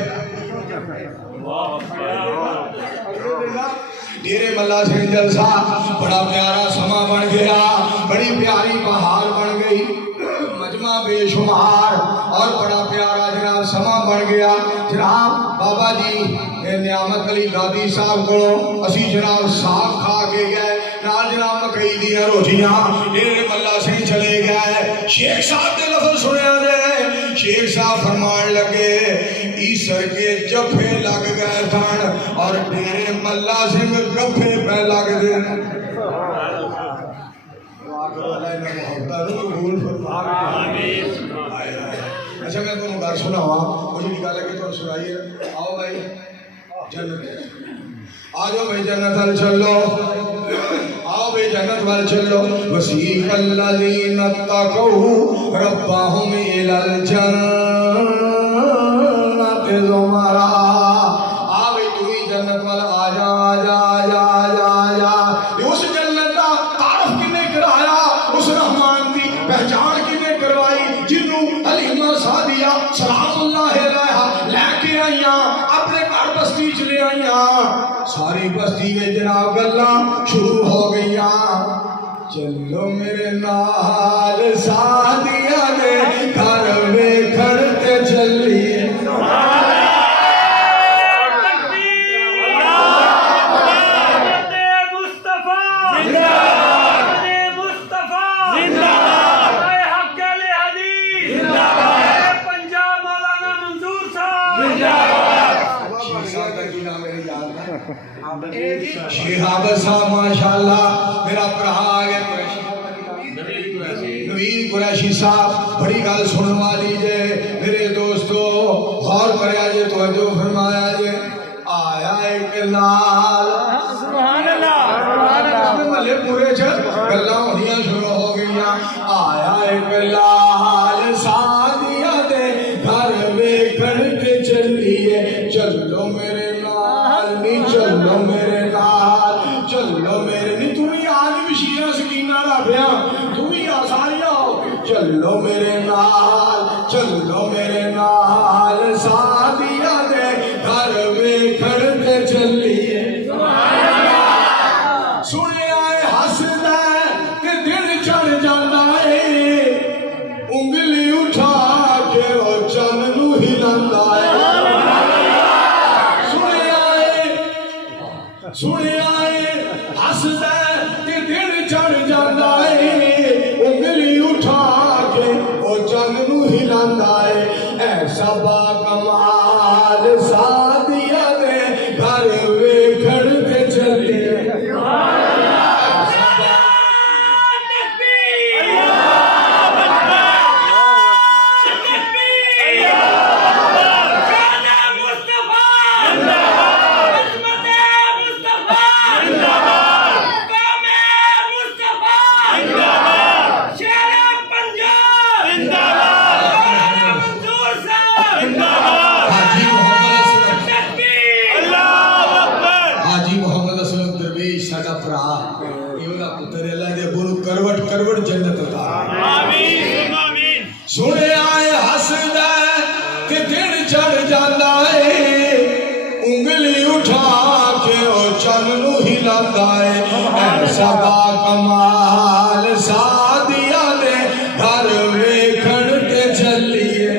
ڈیرے ملا سنگھ جلسہ بڑا پیارا سما بن گیا بڑی پیاری بہار بن گئی مجمع بے شمار اور بڑا پیارا جناب سما بن گیا جناب بابا جی نعمت علی دادی صاحب کو اسی جناب ساگ کھا کے گئے نال جناب مکئی دیاں روٹیاں ڈیرے ملا سنگھ چلے گئے شیخ صاحب دے لفظ سنیا دے شیخ صاحب فرمان لگے عیسر کے جفے لگ گئے تھن اور ڈیرے ملا سنگھ گفے پہ لگ دے اچھا میں تمہیں گھر سناوا مجھے نکالا کہ تم سنائیے آؤ بھائی جنت آجو بھائی جنت وال چلو آؤ بھائی جنت وال چلو وسیق الذین اتقوا ربهم الی الجنۃ زمرا آ بھائی تو ہی جنت وال آ جا اس جنت کا تعارف کنے کرایا اس رحمان کی پہچان کنے کروائی جنوں حلیمہ سعدیہ سلام اللہ علیہا لے کے آئیاں اپنے گھر بستی چلے آئیاں ساری بستی میں جناب گلاں شروع ہو گئیاں چلو میرے نال سعدیہ نے گھر میں کھڑتے چلیے شہاب صاحب ماشاءاللہ میرا پرہا آگے نوید قریشی صاحب بڑی گل سنن والی جے میرے دوستو غور کریا جے توجہ فرمایا جے آیا ایک لال سبحان اللہ ملے پورے چل گلاں ہونیاں شروع ہو گئیاں آیا ایک لال سعدیہ دے گھر ویکھن تے چلیے چلو میرے نال نی چلو میرے نال چلو میرے جدو میرے نال سادیا دے گھر ویکھن تے چلیے سنیا ہسدا تے دل چڑھ جاندا ہے انگلی اٹھا کے وہ چن نو ہلاندا ہے سنیا ہسدا تے دل چڑھ جاندا ہے انگلی اٹھا کے وہ چن نو ہلاندا ہے ایسا با کمال سادیا دے گھر ویکھن تے چلیے کروٹ جنت عطا سنے آئے ہسدا کہ دل چڑھ جاندا ہے انگلی اٹھا کے او چن نو ہلاندا ہے ایسا با کمال سادیا دے گھر ویکھن تے چلیے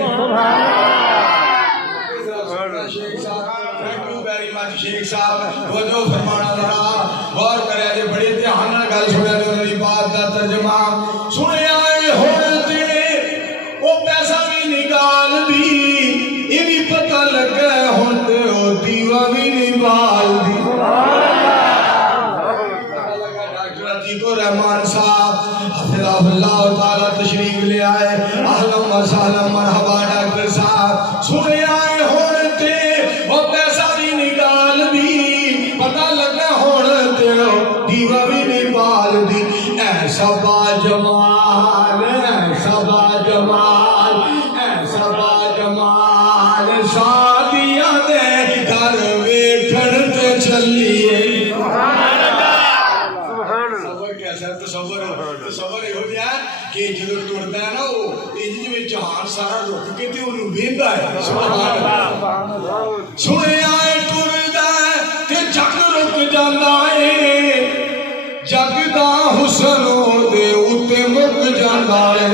شیخ صاحب وہ جو فرمانا ذرا غور کرے جے بڑے دھیان نال گل سنیا تے انہاں بات دا ترجمہ سنیا ہن تے او پیسہ بھی نکال دی یہ بھی پتہ لگا ہن تے او دیوا بھی نکال دی ڈاکٹر عتیق الرحمان صاحب حفظہ اللہ تعالی تشریف لے آئے اہلا و سہلا مرحبا ڈاکٹر صاحب سنیا ہن تے او پیسہ بھی نکال دی پتہ لگا ہن تے دیوا بھی نکال دی ایسا با جمال ایسا با جمال ایسا با جمال شادیاں دے گھر ویکھن تے چلیے تصور ہو گیا کہ جدو ٹرتا ہے نا وہ انج میں جہان سارا رک کے تے انہوں ویندا ہے سبحان اللہ سنے آئے ٹردا تے جگ رک جاندا ہے جگ دا حسن دے اوتے مک جاندا ہے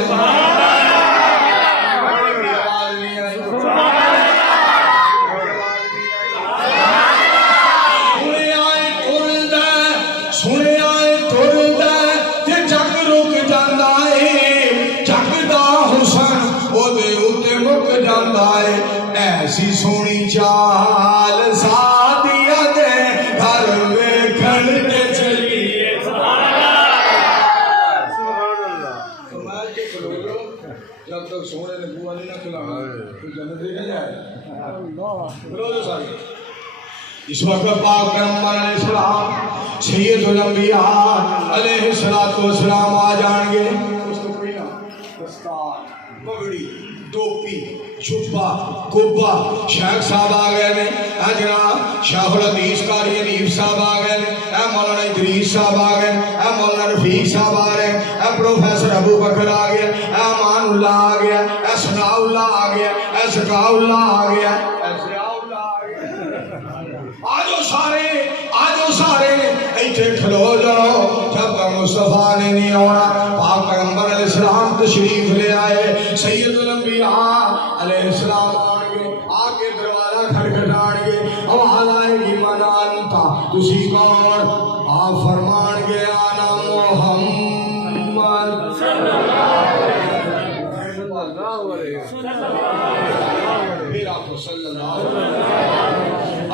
ایسی سونی چال سادیا دے گھر ویکھن تے چلیے کمال کے کھلو لو جب تک سونے نے بوا نہیں نہ کھلانا تو جنت دے جائے بولو جو سارے اس وقت پاک پیغمبر علیہ السلام سید الانبیاء علیہ السلام آ جان گے اس کو کوئی نہ دستار پگڑی ٹوپی چھپا کبا شیخ صاحب آ گئے نے اے جناب شیخ الحدیث قاری حنیف صاحب آ گئے نے اے مولانا ادریس صاحب آ گئے اے مولانا رفیق صاحب آ رہے اے پروفیسر ابو بکر آ گیا اے امان اللہ آ گیا اے ثناء اللہ آ گیا اے ذکاء اللہ آ گیا اے ضیاء اللہ آ گیا آجو سارے ایتھے کھلو جاؤ جب مصطفیٰ نے نہیں آنا پاک پیغمبر علیہ السلام تشریف لے آئے سید الانبیاء علیہ السلام آگے دروازہ کھڑکھڑان گے آواز آئے گی من انتا تسی کون آپ فرمان گے آنا محمد صلی اللہ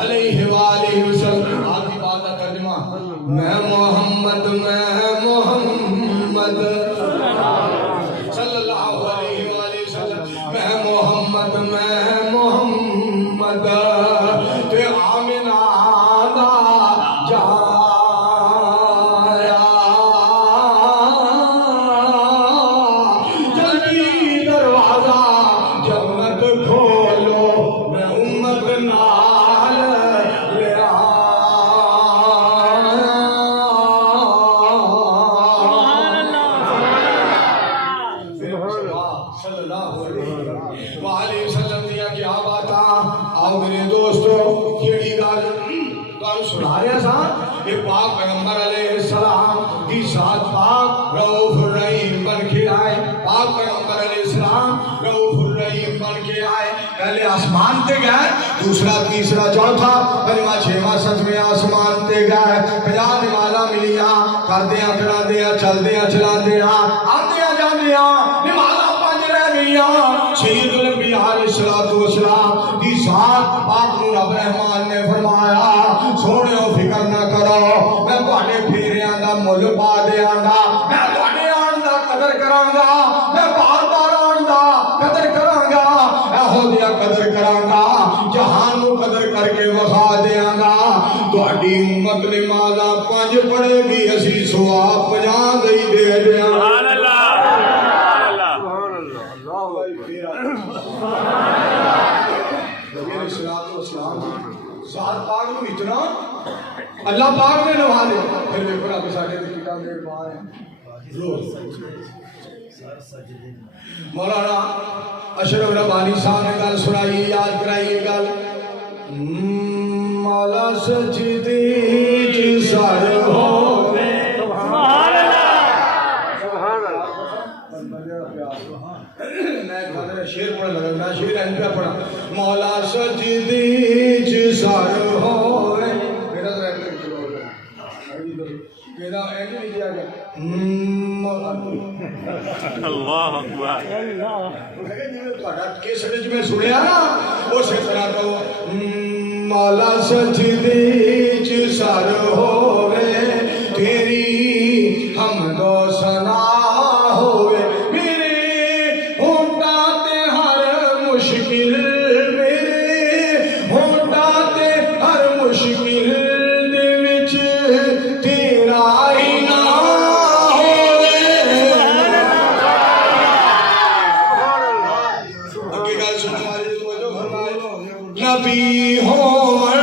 علیہ وآلہ وسلم آپ کی بات کا ترجمہ میں محمد صلی اللہ علیہ وآلہ وسلم میں محمد تے آمنہ دا جایا جلدی دروازہ جنت کھولو میں امت نال لے علیہ وسلم دیا کیا باتاں آؤ میرے دوستو کیڑی گل تمہیں سنا رہا سا یہ پاک پیغمبر علیہ السلام کی ذات پاک رؤوف الرحیم بن کے آئے پاک پیغمبر علیہ السلام رؤوف الرحیم بن کے آئے پہلے آسمان تے گئے دوسرا تیسرا چوتھا پنجواں چھواں ستویں آسمان تے گئے 50 نمازاں ملیاں کردیاں کراندیاں چلدیاں چلاندیاں آندیاں جاندیاں نمازاں 5 رہ گئیاں سید الانبیاء علیہ الصلوۃ والسلام کی ذات پاک نو رب رحمان نے فرمایا سونےو فکر نہ کرو میں تہاڈے پھیریاں دا مل پا دیاں گا میں تہاڈے آن دا قدر کراں گا میں بار بار آن دا قدر کراں گا ایہو جیا قدر کراں گا جہان نو قدر کر کے وخا دیاں گا تہاڈی امت نمازاں 5 پڑھے گی اسی ثواب 50 دئی دے دیاں سبحان اللہ سبحان اللہ ذات پاک نو اتنا اللہ پاک نے نوازے پھر دیکھو رب ساڈے تے کتنا مہربان ہے مولانا اشرف ربانی صاحب نے گل سنائی یاد کرائی گل مولا سجدی چ سر ہوے سبحان اللہ سبحان اللہ میں شیر پڑھنے لگا میں شیر این پہ پڑھا مولا سجدی چ سر ہوے میرا تو ایک کلو ہو گیا میرا ایک نہیں کیا گیا اللہ اکبر کیسٹ میں سنیا نا اسے طرح تو مولا سجدی چ سر ہوے تیری حمد و ثنا ہوے نبی ہون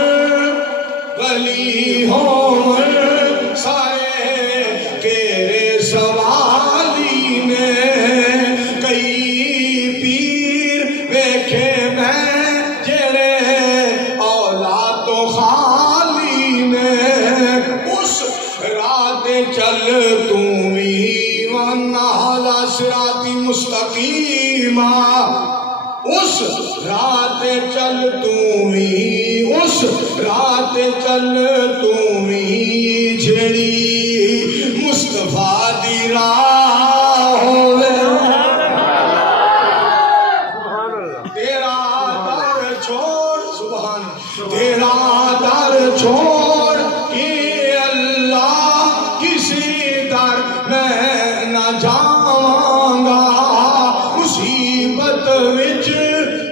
ولی ہون سارے تیرے سوالی میں کئی پیر ویکھے میں جڑے اولاد تو خالی میں اس رات چل تم ہی ونہلا صراط مستقیما اس رات چل تم ہی اس رات چل تم ہی جڑی مصطفیٰ دی راہ ہوے تیرا در چھوڑ سبحان تیرا در چھوڑ کہ اللہ کسی در میں نہ جاواں گا مصیبت وچ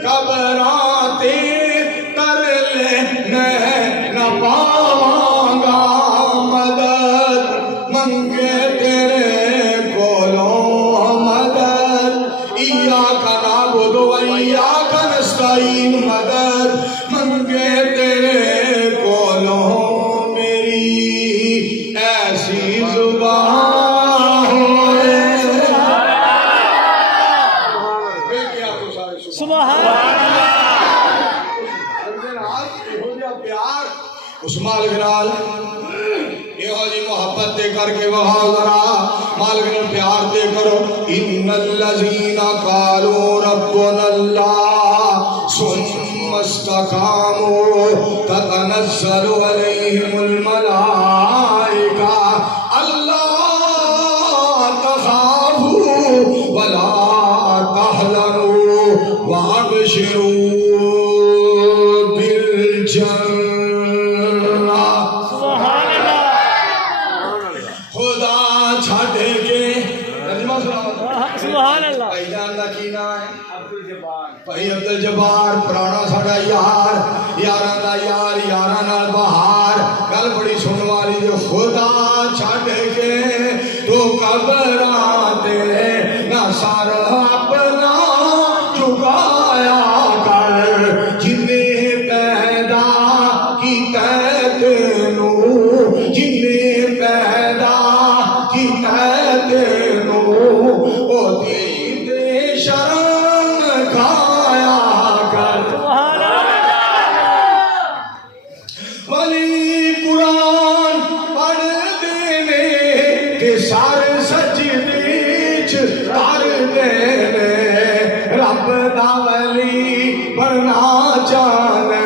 قبراں تے ترلے میں نہ پاواں گا مدد منگے تیرے کولوں مدد ایاک نعبد و ایاک نستعین مدد منگے تیرے کولوں میری ایسی زبان ہوئے سبحان اس مالک نال یہو جی محبت دے کر کے وہاں ذرا مالک نال پیار دے کرو ان الذین قالوا ربنا اللہ ثم استقاموا تتنزل علیہم الملائکہ اللہ تخافوا ولا تحزنوا وابشروا بالجنہ بھائی عبدالجبار پرانا ساڑا یار یاراں دا یار یاراں نال بہار گل بڑی سنن والی جو خدا چھڈ کے تو قبراں تے نہ سر اپنا چکایا کر جنے پیدا کیتا تینوں جنے پیدا کیتا تینوں او دی تے شرم کھایا دا ولی بننا چاہنا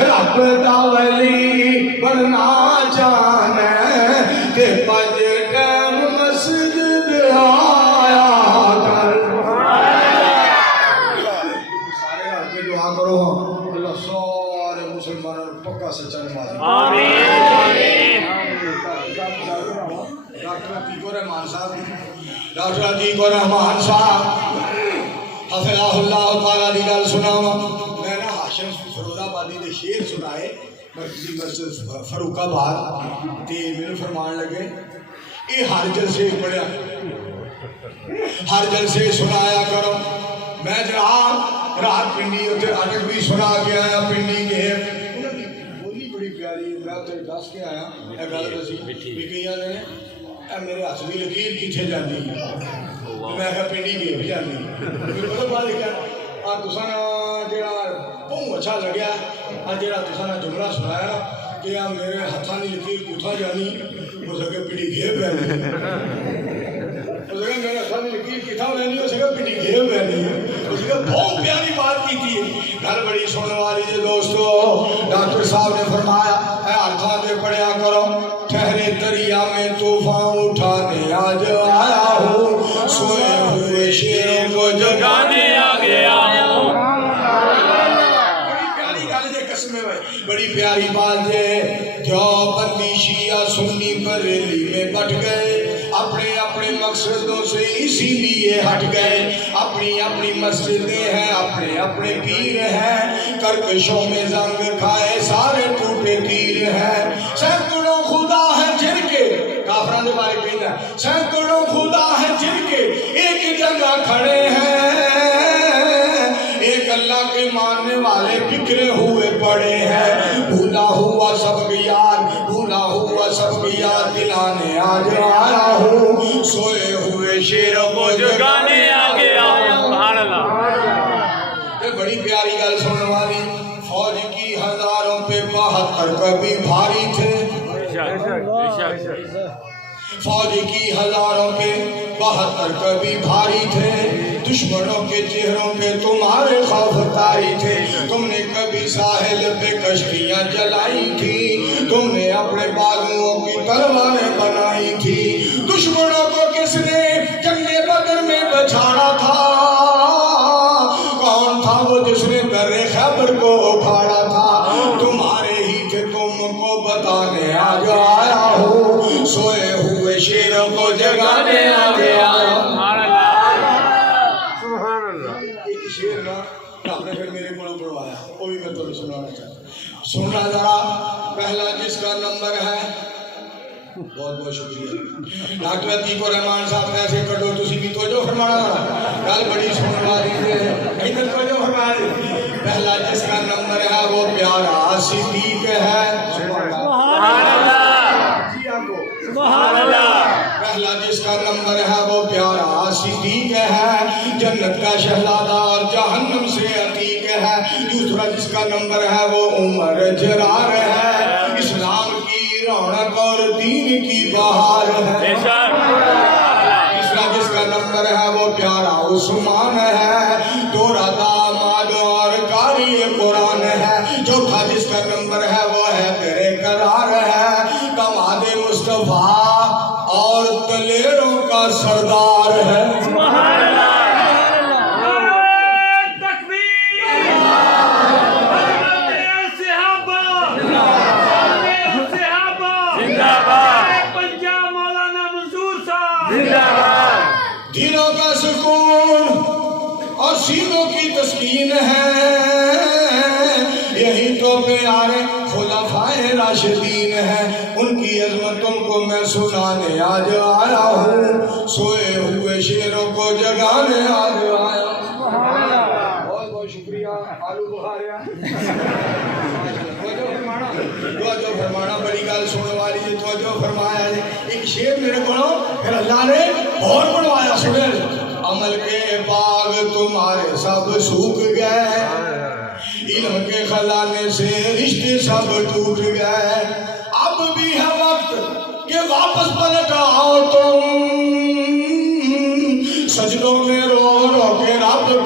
رب دا ولی بننا چاہنا کہ پج ٹائم مسجد آیا کر سارے ہر کے دعا کرو اللہ سارے مسلمانوں پکا سچا نمازی ڈاکٹر عتیق الرحمان صاحب حفظہ اللہ تعالیٰ دی گل سناواں میں نا ہاشم فیروز آبادی دے شعر سنائے مرکزی مسجد فاروق آباد تے میرے فرمان لگے یہ ہر جلسے پڑھیا ہر جلسے سنایا کرو میں جناب رات پنڈی اتنے اٹک بھی سنا کے آیا پنڈی کے انہوں نے بولی بڑی پیاری میں اتنے دس کے آیا اے گل دسی بھی کئی نے اے میرے ہاتھ کی لکیر کتنے جاندی میں کہا پنڈی گئے بھی جاندی پتہ بات لکھا تساں جڑا بہت اچھا لگیا جڑا تساں جملہ سنایا کہ میرے ہاتھاں کی لکیر کتھا جانی ہو سکے پنڈی گئے پہ میرے ہاتھاں کی لکیر کتھا لینی ہو سکے پنڈی گئے پہ اس نے بہت پیاری بات کی تھی گل بڑی سننے والی ہے دوستو ڈاکٹر صاحب نے فرمایا اے ہاتھاں تے پڑھیا کرو ٹھہرے دریا میں طوفان اٹھانے آج آیا ہوں سوئے ہوئے شیروں کو جگانے آ گیا ہوں بڑی پیاری گل ہے قسم ہے بڑی پیاری بات ہے دیوبندی شیعہ سنی بریلی میں بٹ گئے اپنے اپنے مقصدوں سے اسی لیے ہٹ گئے اپنی اپنی مسجدیں ہیں اپنے اپنے پیر ہیں کرکشوں میں زنگ کھائے سارے ٹوٹے تیر ہیں سینکڑوں خدا ہیں جن کے کافران دے بارے کہنا ہے سینکڑوں خدا ہیں جن کے ایک جگہ کھڑے ہیں ایک اللہ کے ماننے والے بکھرے ہوئے پڑے ہیں بھولا ہوا سب یار بھولا ہوا سب یار دلانے آج آیا ہوں سوئے ہوئے شیروں کو جگانے آ گیا سبحان اللہ یہ بڑی پیاری گل سننے والی فوج کی ہزاروں پہ 72 کبھی بھاری تھے فوج کی ہزاروں پہ 72 کبھی بھاری تھے دشمنوں کے چہروں پہ تمہارے خوف تاری تھے تم نے کبھی ساحل پہ کشتیاں جلائی تھی تم نے اپنے بازوؤں کی تلواریں بنائی تھی دشمنوں کو کس نے جنگ بدر میں بچھاڑا تھا کون تھا وہ جس نے در خیبر کو اکھاڑا تھا تمہارے ہی تھے تم کو بتانے آج آیا ہوں سوئے ہوئے شیروں کو جگانے آ گیا ایک شیر نا آپ نے پھر میرے کو پڑھوایا وہ بھی میں تمہیں سنانا چاہتا سننا ذرا پہلا جس کا نمبر ہے بہت بہت شکریہ ڈاکٹر عتیق الرحمان صاحب نے ایسے کٹو تسی بھی توجہ فرمانا گل بڑی سننے والی ہے ادھر توجہ فرمانا پہلا جس کا نمبر ہے وہ پیارا صدیق ہے سبحان اللہ جی آپ کو سبحان اللہ پہلا جس کا نمبر ہے وہ پیارا صدیق ہے جنت کا شہزادہ اور جہنم سے عتیق ہے دوسرا جس کا نمبر ہے وہ عمر جرار ہے اسلام کی رونق اور دین کی بہار ہے تیسرا جس کا نمبر ہے وہ پیارا عثمان ہے دورا داماد اور قاری قرآن ہے چوتھا جس کا نمبر ہے وہ ہے تیرے قرار ہے داماد مصطفیٰ اور دلیروں کا سردار ہے سبحان اللہ دلوں کا سکون اور سینوں کی تسکین ہے یہی تو پیارے خلفائے راشدین ہیں ان کی عظمت تم کو میں سنانے آج آیا ہوں سوئے ہوئے شیروں کو جگانے آج آیا بہت بہت شکریہ آلو بخاریہ توجہ فرمانا بڑی گل سننے والی ہے توجہ فرمایا ہے ایک شعر میرے کو پھر اللہ نے اور بڑھوایا سنے عمل کے باغ تمہارے سب سوکھ گئے علم کے خزانے سے رشتے سب ٹوٹ گئے اب بھی ہے وقت کہ واپس پلٹ آؤ تم سجدوں میں رو رو کے رب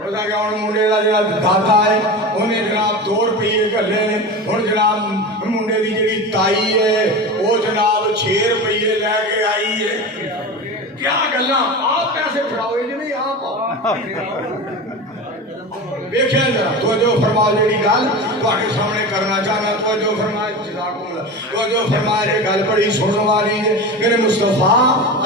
ਉਹਦਾ ਕਿ ਹੁਣ ਮੁੰਡੇ ਦਾ ਜਿਹੜਾ ਦਾਦਾ ਹੈ ਉਹਨੇ ਜਨਾਬ 2 ਰੁਪਏ ਘੱਲੇ ਨੇ ਹੁਣ ਜਨਾਬ ਮੁੰਡੇ ਦੀ ਜਿਹੜੀ ਤਾਈ ਹੈ ਉਹ ਜਨਾਬ 6 ਰੁਪਏ ਲੈ ਕੇ ਆਈ ਹੈ ਕੀ ਗੱਲਾਂ ਆਪ ਪੈਸੇ ਫੜਾਓ ਇਹ ਨਹੀਂ ਆਪ ਵੇਖਿਆ ਜਰਾ ਤਵੱਜੋ ਫਰਮਾਓ ਜਿਹੜੀ ਗੱਲ ਤੁਹਾਡੇ ਸਾਹਮਣੇ ਕਰਨਾ ਚਾਹਨਾ ਤਵੱਜੋ ਫਰਮਾਓ ਜਜ਼ਾਕੁਮ ਤਵੱਜੋ ਫਰਮਾਓ ਇਹ ਗੱਲ ਬੜੀ ਸੁਣਨ ਵਾਲੀ ਹੈ ਮੇਰੇ ਮੁਸਤਫਾ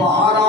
12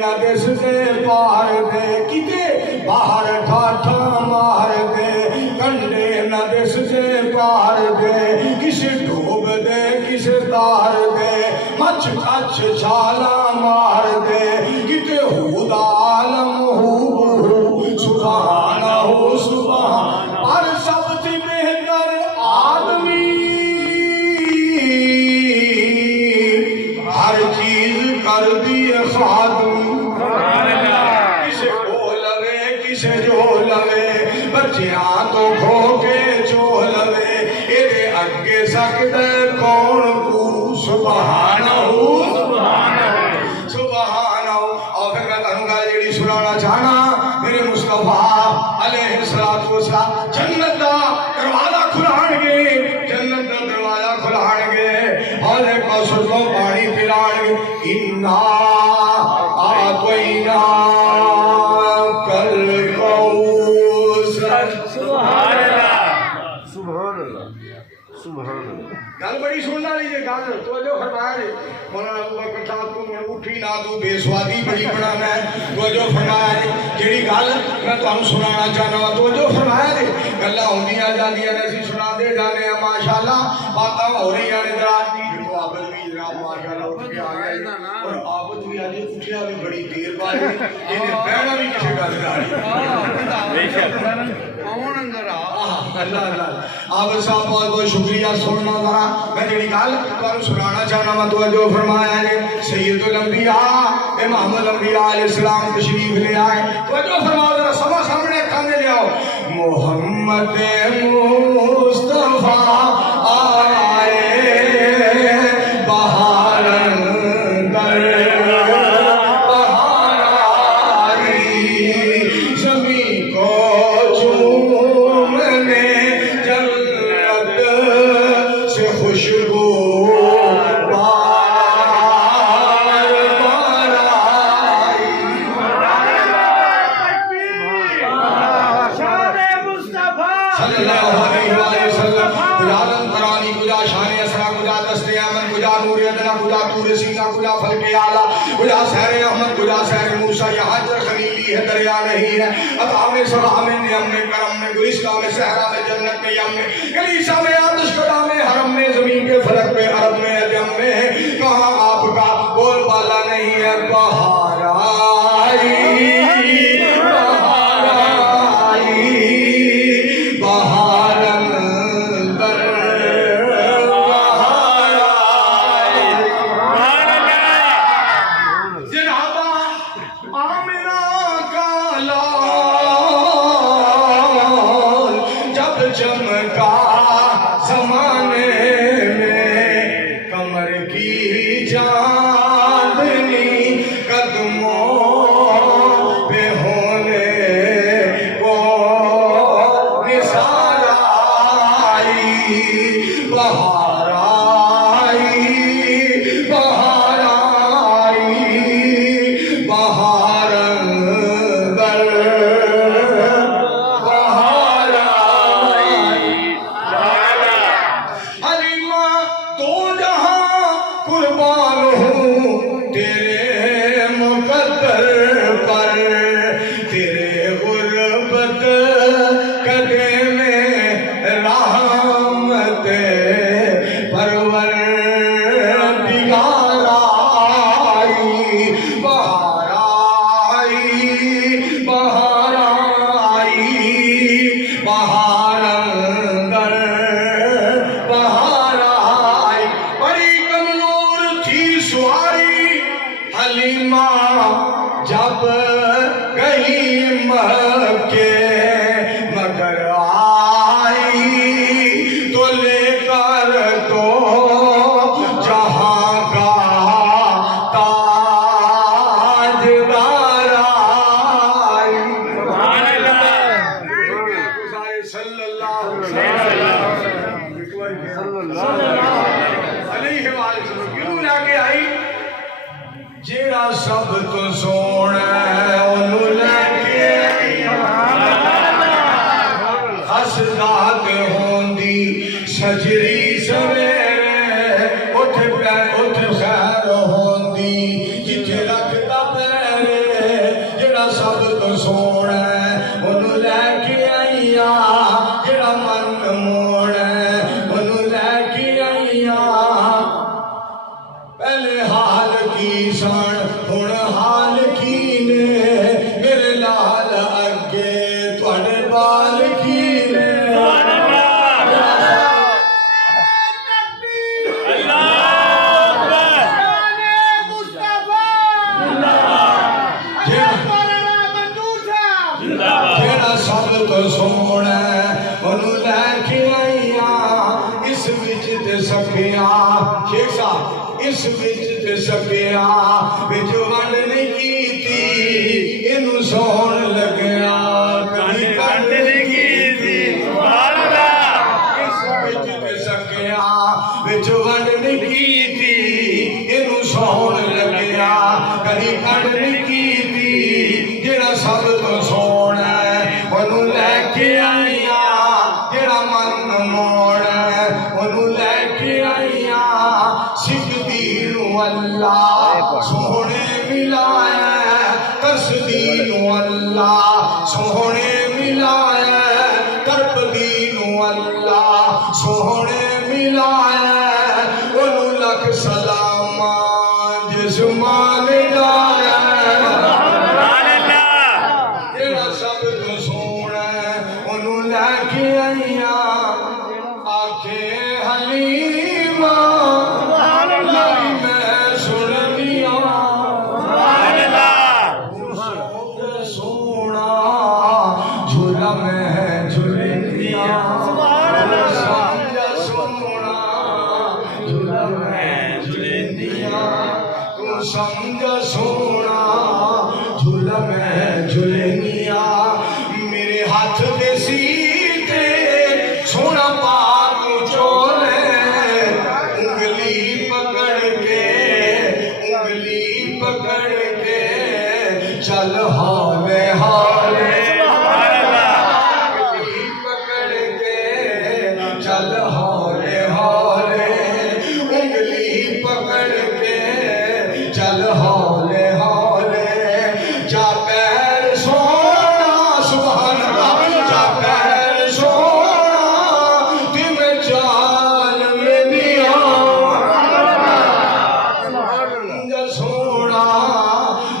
نہ دس دے پار دے کتے باہر ٹھاٹھا مار دے کنڈے نہ دس دے پار دے کسے ڈوب دے کسے تار دے مچ کچھ چھالا مار دے کتے حود عالم ہو سبحان ہو سبحان اور سب سے بہتر آدمی ہر چیز کر دیے خادم کسے کو لوے کسے جو لوے بچیاں تو کھو کے جو لوے ایرے اگے سکتے کون کو سبحان ہو سبحان ہو اور پھر میں کہوں گا جیڑی سنانا چاہنا میرے مصطفیٰ علیہ السلام جنت دا دروازہ کھلان گے جنت دا دروازہ کھلان گے اور کوثر کو پانی پلان گے انا آتینا کل کوثر سبحان اللہ سبحان اللہ سبحان اللہ گل بڑی سننا لیجیے گل توجہ فرمایا جی مولانا ابو بکر صاحب کو میں اٹھی نہ تو بے سوادی بڑی بنانا ہے توجہ فرمایا جی جیڑی گل میں تمہیں سنانا چاہنا ہوں توجہ فرمایا جی گلاں ہوندیاں جاندیاں نے اسی سنا دے جانے ہیں ماشاءاللہ باتاں ہو رہی ہیں رات دی دیکھو عابد بھی جناب ماشاءاللہ اٹھ کے آ گئے اور عابد بھی اج اٹھیا بھی بڑی دیر بعد انہیں بہنا بھی کسی گل نال بے شک کون اندر اللہ اللہ عابد صاحب بہت بہت شکریہ سننا ذرا میں جڑی گل تمہیں سنانا چاہنا میں توجہ فرمایا ہے سید الانبیاء امام الانبیاء علیہ السلام تشریف لے آئے توجہ فرماؤ ذرا سما سامنے کھانے لے آؤ محمد مصطفیٰ آئے بہار اندر بہار آئی زمین کو چومنے جنت سے خوشبو بار بار آئی صلی اللہ علیہ وسلم کجا لم کرانی کجا شان اسرا کجا دست امن کجا نور ادنا کجا تور سینا کجا فلک اعلی کجا سحر احمد کجا سحر موسیٰ یہ حجر خلیلی ہے دریا نہیں ہے عطا میں صبح میں نعم میں کرم میں گلشتہ میں صحرا میں جنت میں یم میں کلیسا میں آتش کدا میں حرم میں زمین کے فلک میں عرب میں ادم میں کہاں آپ کا بول بالا نہیں ہے بہار آئی بہار اندر بہار آئی جناب آمنہ کا لال جب چمکا زمانے میں کمر کی چاندنی قدموں پہ ہونے کو نثار آئی بہار آئی بہار آئی بہار اندر بہار آئی حلیمہ تو جہاں قربان ہوں تیرے مقدر پر تیرے غربت کدے میں رحمت پروردگار آئی بہار آئی بہار آئی بہار اندر بہار آئی بڑی کمزور تھی سواری حلیمہ جب گئی مکے مگر آئی تو لے کر تو جہاں کا تاجدار آئی صلی اللہ علیہ وسلم کیوں لا کے آئی جیڑا سب تو سونا انہوں لے کے سب تو سونا ہے انہوں لے کے آئیاں جڑا من موڑا ہے انہوں لے کے آئیاں پہلے حال کی سان ہن حال کی نے میرے لال اگے تواڈے بال کی نے جیڑا سب تو سونا ہے انہوں لے کے آئیاں اس وچ تے سکیاں شیخ صاحب اس وچ تے سکیاں وچ ونڈ نہیں کیتی اینوں سون لگیا کہیں کنڈ نہیں کیتی سبحان اللہ اس وچ تے سکیاں وچ ونڈ نہیں کیتی اینوں سون لگیا کہیں کنڈ نہیں کیتی جیڑا سب تو سونا ہے انہوں لے کے آئیاں جیڑا من موڑا ہے انہوں لے کے آئیاں سکھ دینو اللہ سونے ملایا کس دینو اللہ سونے ملایا کرب دینو اللہ سونے ملایا انہوں لکھ سلامان جسمان جایا جیڑا سب تو سونا ہے انہوں لے کے آئیاں آکھے حلیمہ لئی میں سن لیا سونا جھولا میں جھول لیا سمجھا سونا جھولا میں جھول لیا تو سمجھا سونا جھولا میں جھول لیا میرے ہاتھ دے سیتے سونا پاک چولے انگلی پکڑ کے چل ہولے ہولے انگلی پکڑ کے چل ہولے ہولے انگلی پکڑ کے چل ہولے ہولے جا پیر سونا سبحان اللہ جا پیر سونا تم چال میں دیا جا سونا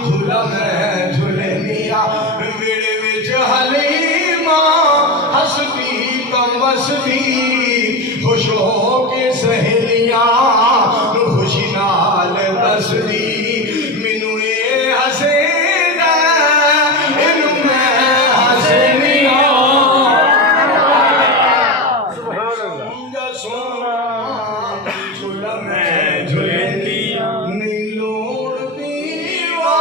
جھولا میں جھولے دیا ویڑے وچ حلیمہ ہستی کمستی خوش ہو کے سہیلیاں خوشی نال دسدی مینوں اے حسینہ اینوں میں حسینیاں جا سونا جھولا میں جھولے دیا نہیں لوڑ دیوا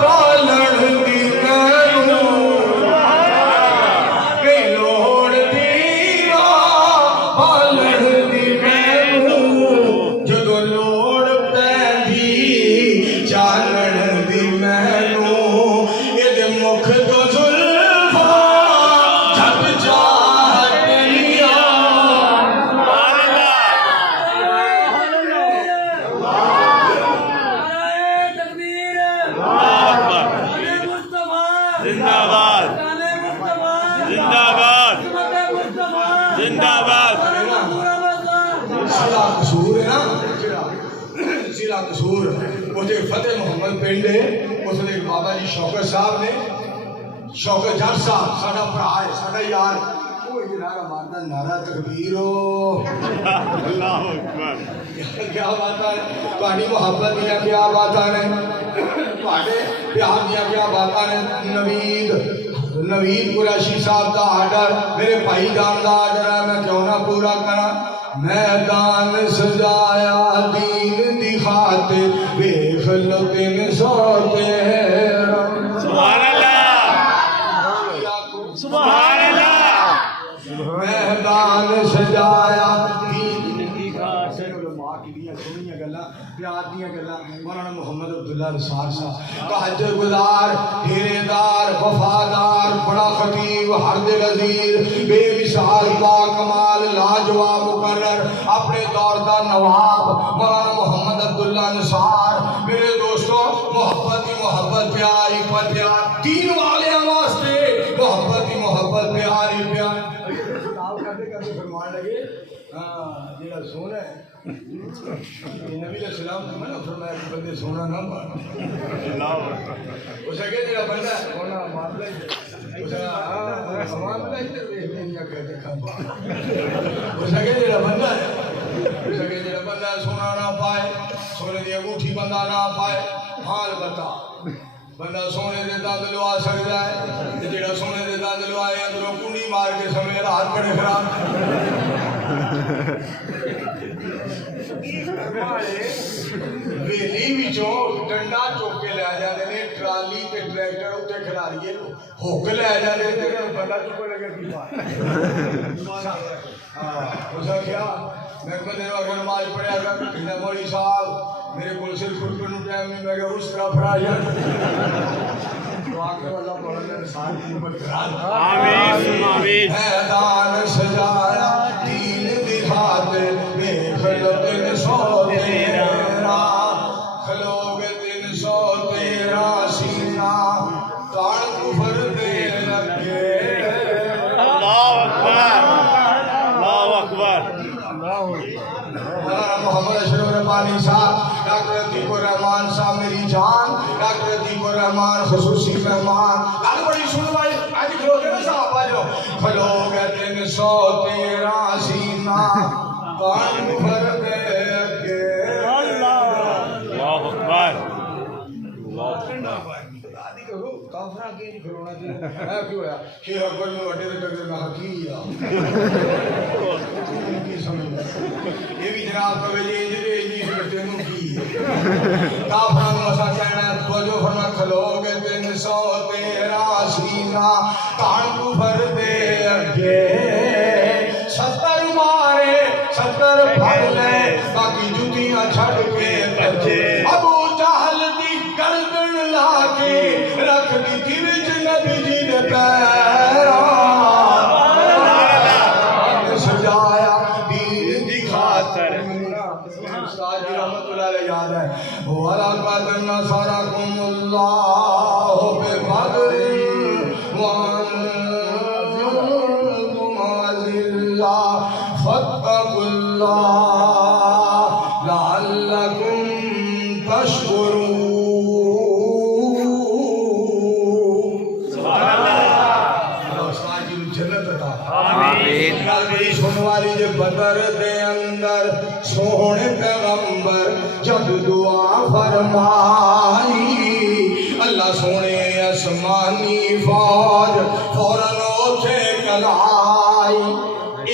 ڈالن دی مینوں نہیں لوڑ دیوا ڈالن دی مینوں جدوں لوڑ پیندی چالن دی مینوں ایدے مکھ تو زلفاں جھٹ چاہتیاں زندہ باد زندہ باد ضلع قصور ہے نا ضلع قصور اسے فتح محمد پنڈ ہے اس نے بابا جی شوکت صاحب نے شوکت جٹ صاحب ساڈا بھرا ہے ساڈا یار وہ نعرہ مارتا نعرہ تکبیر اللہ اکبر کیا بات ہے تہاڈی محبت دیا کیا باتاں نے تہاڈے پیار دیا کیا باتاں نے نوید قریشی صاحب کا آرڈر میرے بھائی جان کا آرڈر ہے میں کیوں نہ پورا کرا میدان سجایا دین دی خاطر ویکھ لو 300 تیرا سبحان اللہ سبحان اللہ میدان سجایا دین دی خاطر علماء کی دیا سنیاں گلاں پیار دیاں گلاں مولانا محمد عبداللہ نثار صاحب تہجد گزار ڈھیرے دار وفادار بڑا خطیب ہر دل عزیز بے مثال با کمال لاجواب مقرر اپنے دور کا نواب مولانا محمد عبداللہ نثار میرے دوستوں محبت محبت پیاری پر پیار دین والے واسطے محبت ہی محبت پیاری پیار کرتے کرتے فرمان لگے ہاں جڑا سونا ہے نبی علیہ السلام نے منع فرمایا کہ بندے سونا نہ مار اس اگے جڑا بندہ سونا مار لے اس سامان بنا ہی تے نہیں کہتے کھا اس اگے جڑا بندہ ہے اس اگے جڑا بندہ سونا نہ پائے سونے دی انگوٹھی بندہ نہ پائے حال بتا بندہ سونے دے دند لوا سکتا ہے تے جڑا سونے دے دند لوائے اندروں کنڈی مار کے سمے رات بڑے خراب ویلی وچوں ڈنڈا چوک کے لے جاندے نے ٹرالی تے ٹریکٹر اوتے کھلاڑیے ہوک لے جاندے تے بندہ چپ لگے پیچھے ہاں اس کیا میں بندے اگر نماز پڑھیا کر کہ مولوی صاحب میرے کو صرف خود کو ٹائم نہیں لگا اس طرح پڑھا جائے دعا کرو اللہ پڑھنے ساتھ کی برکات آمین آمین ہے دان سجایا دین دی خاطر بے خلق سو تیرا خلوگ 313 سینہ کان کفر دے لگے اللہ اکبر اللہ اکبر محمد اشرف ربانی صاحب ڈاکٹر عتیق الرحمان صاحب میری جان ڈاکٹر عتیق الرحمان خصوصی مہمان گل بڑی سن بھائی اج کھلوتے نا صاحب آ جاؤ کھلو گئے 313 سینہ کان کفر دے لگے اللہ اکبر کافرہ کے نہیں کھلونا چاہیے ہے کیوں ہے شیخ اکبر میں وڈے دے ٹکر میں حقیقی یہ بھی جناب کو بھیجے انجلی کرتے ہیں کی کافرہ میں مسا کہنا ہے توجہ فرما کھلو گے 313 سینہ کان کفر دے اگے 70 مارے 70 پھر لے باقی جتیاں چھڑ کے تجھے ابو جہل دی گردن لا کے رکھ دی تھی وچ نبی جی دے پیراں سجایا دین دی خاطر استاد جی رحمت اللہ علیہ یاد ہے وَلَقَدْ نَصَرَكُمُ اللَّهُ بِبَدْرٍ وَأَنْتُمْ أَذِلَّةٌ فَاتَّقُوا اللَّهَ لَعَلَّكُمْ تَشْكُرُونَ سنوالی جے بدر دے اندر سونے پیغمبر جب دعا فرمائی اللہ سونے اسمانی فوج فوراً اوتھے کلائی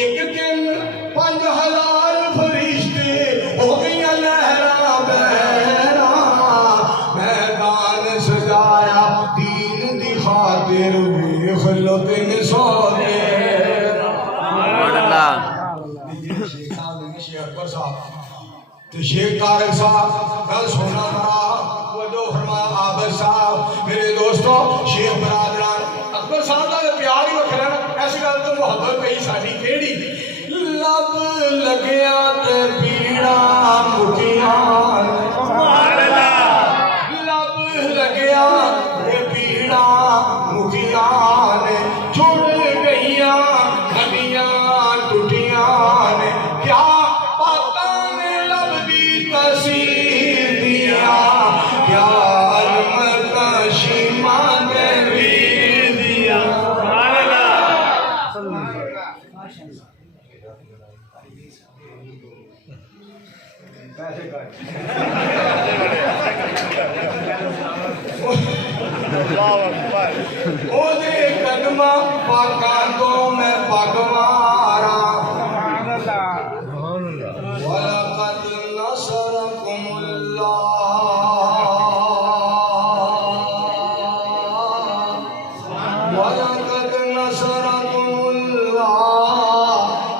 ایک دن 5000 فرشتے ہو گیا لہرا بہرا میدان سجایا دین دی خاطر خلو 313 تو شیخ طارق صاحب گل سننا پڑا وہ فرمایا عابد صاحب میرے دوستو شیخ برادران اکبر صاحب کا پیار ہی وکھرا نا ایسی گل تو محبت پہ ہی ساری کیڑی لب لگیا تے پیڑا مٹیاں لب لگیا تے پیڑا مٹیاں جڑ گئیاں کھڑیاں ٹوٹیاں کیا تسیر دیا کیا علمت شیمان ویر دیا او دے قدمہ پاکان تو میں پاکوارا وَلَقَدْ نَصَرَكُمُ وَلَقَدْ نَصَرَكُمُ اللَّهُ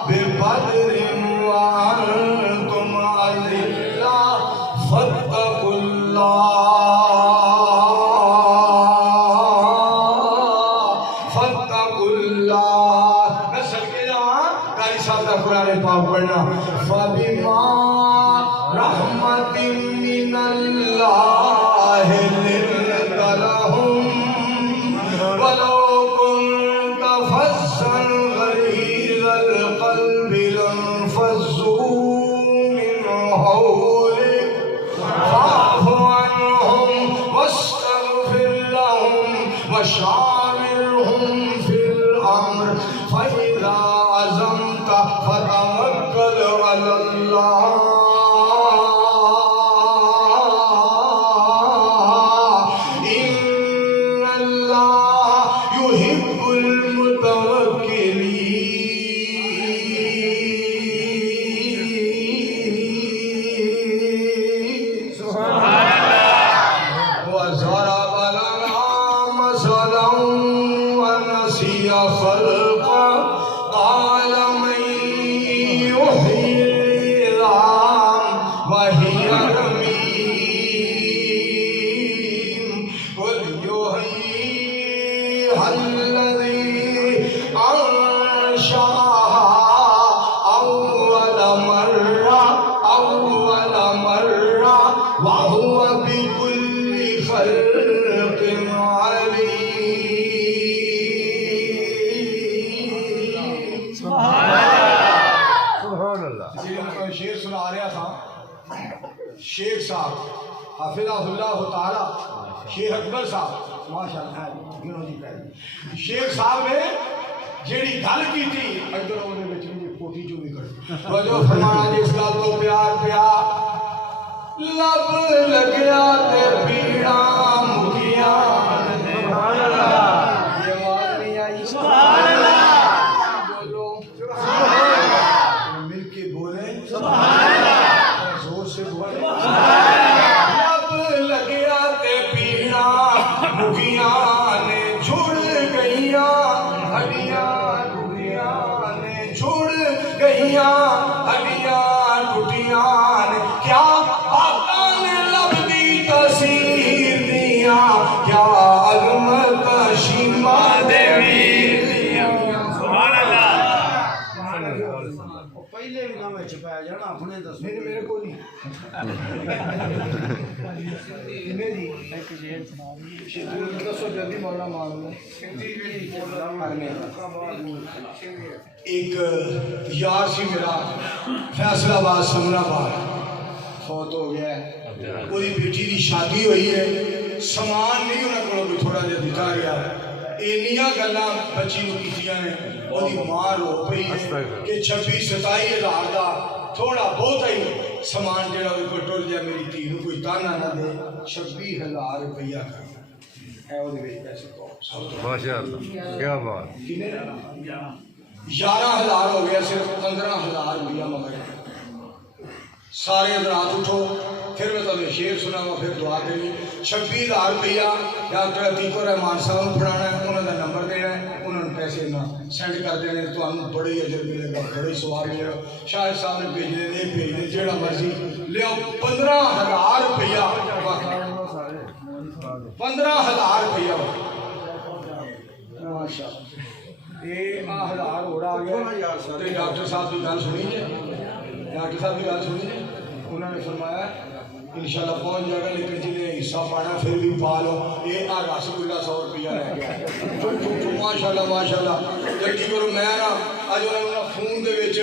بِبَدْرٍ وَأَنْتُمْ أَذِلَّةٌ فَاتَّقُوا اللَّهَ نسل کے جہاں قاری صاحب کا قرآن پاک پڑھنا فَبِمَا رَحْمَةٍ مِّنَ اللَّهِ لِنْتَ وشاورهم في الأمر فإذا عزمت فتوكل على الله إن الله يحب المتوكلين وضرب لنا مثلا ونسي خلقه قال من يحيي العظام وهي رميم قل يحييها الذي أنشأها أول مرة وهو بكل خلق عليم سبحان اللہ. شیر سنا رہا تھا شیخ صاحب حافظہ اللہ تعالی شیخ اکبر صاحب ماشاءاللہ شیخ صاحب نے جیڑی گل کی تھی ادھر اودے وچ بھی کوٹی جو بھی کر وجو فرمایا جس گل تو پیار پیا لب لگیا تے پیڑا مکیا سبحان اللہ یہ آواز نہیں آئی سبحان اللہ بولو سبحان اللہ مل کے بولیں سبحان اللہ زور سے بولیں لب لگیا تے پیڑا مکیا نے چھوڑ گئیاں ہڈیاں ٹوٹیاں نے چھوڑ گئیاں ہڈیاں ٹوٹیاں نے کیا باتاں نے لب دی تاثیر دیا کیا عظمت شیما دیوی سبحان اللہ. پہلے بھی نہ میں چھپایا جانا اپنے دس نہیں میرے کو نہیں دسو جلدی مولا معلوم ایک یار سی میرا فیصل آباد سمرا آباد فوت ہو گیا ہے وہی بیٹی کی شادی ہوئی ہے سامان نہیں انہوں کو بھی تھوڑا جہا دکھا گیا اینیاں گلاں بچی نو کیتیاں نے وہی ماں رو پئی ہے کہ 26-27 ہزار دا تھوڑا بہت ہی سامان جڑا وہ ٹر جائے میری دھی نو کوئی تانا نہ دے 26,000 روپیہ ہے وہ پیسے ماشاء اللہ. کیا بات. 11,000 ہو گیا صرف 15,000 روپیہ مگر سارے حضرات اٹھو پھر میں تمہیں شعر سناواں پھر دعا کریں 26,000 روپیہ ڈاکٹر عتیق الرحمان صاحب کو پڑھانا ہے انہوں نے نمبر دینا ہے انہوں نے پیسے نہ سینڈ کر دینے تو ہم بڑے اجر ملے گا بڑے سوال ملے گا شاہد صاحب نے بھیجنے نہیں بھیجنے جیڑا مرضی لے آؤ 15,000 روپیہ 15,000 روپیہ ماشاء یہ 1,000 ہو رہا گیا ڈاکٹر صاحب کی گل سنی ہے ڈاکٹر صاحب کی گل سنی ہے انہوں نے فرمایا انشاءاللہ پہنچ جائے گا لیکن جنہیں حصہ پانا پھر بھی پا لو یہ رس گلا 100 روپیہ رہ گیا ماشاءاللہ ماشاءاللہ جلدی کرو میں نا اج انہوں نے فون دے وچ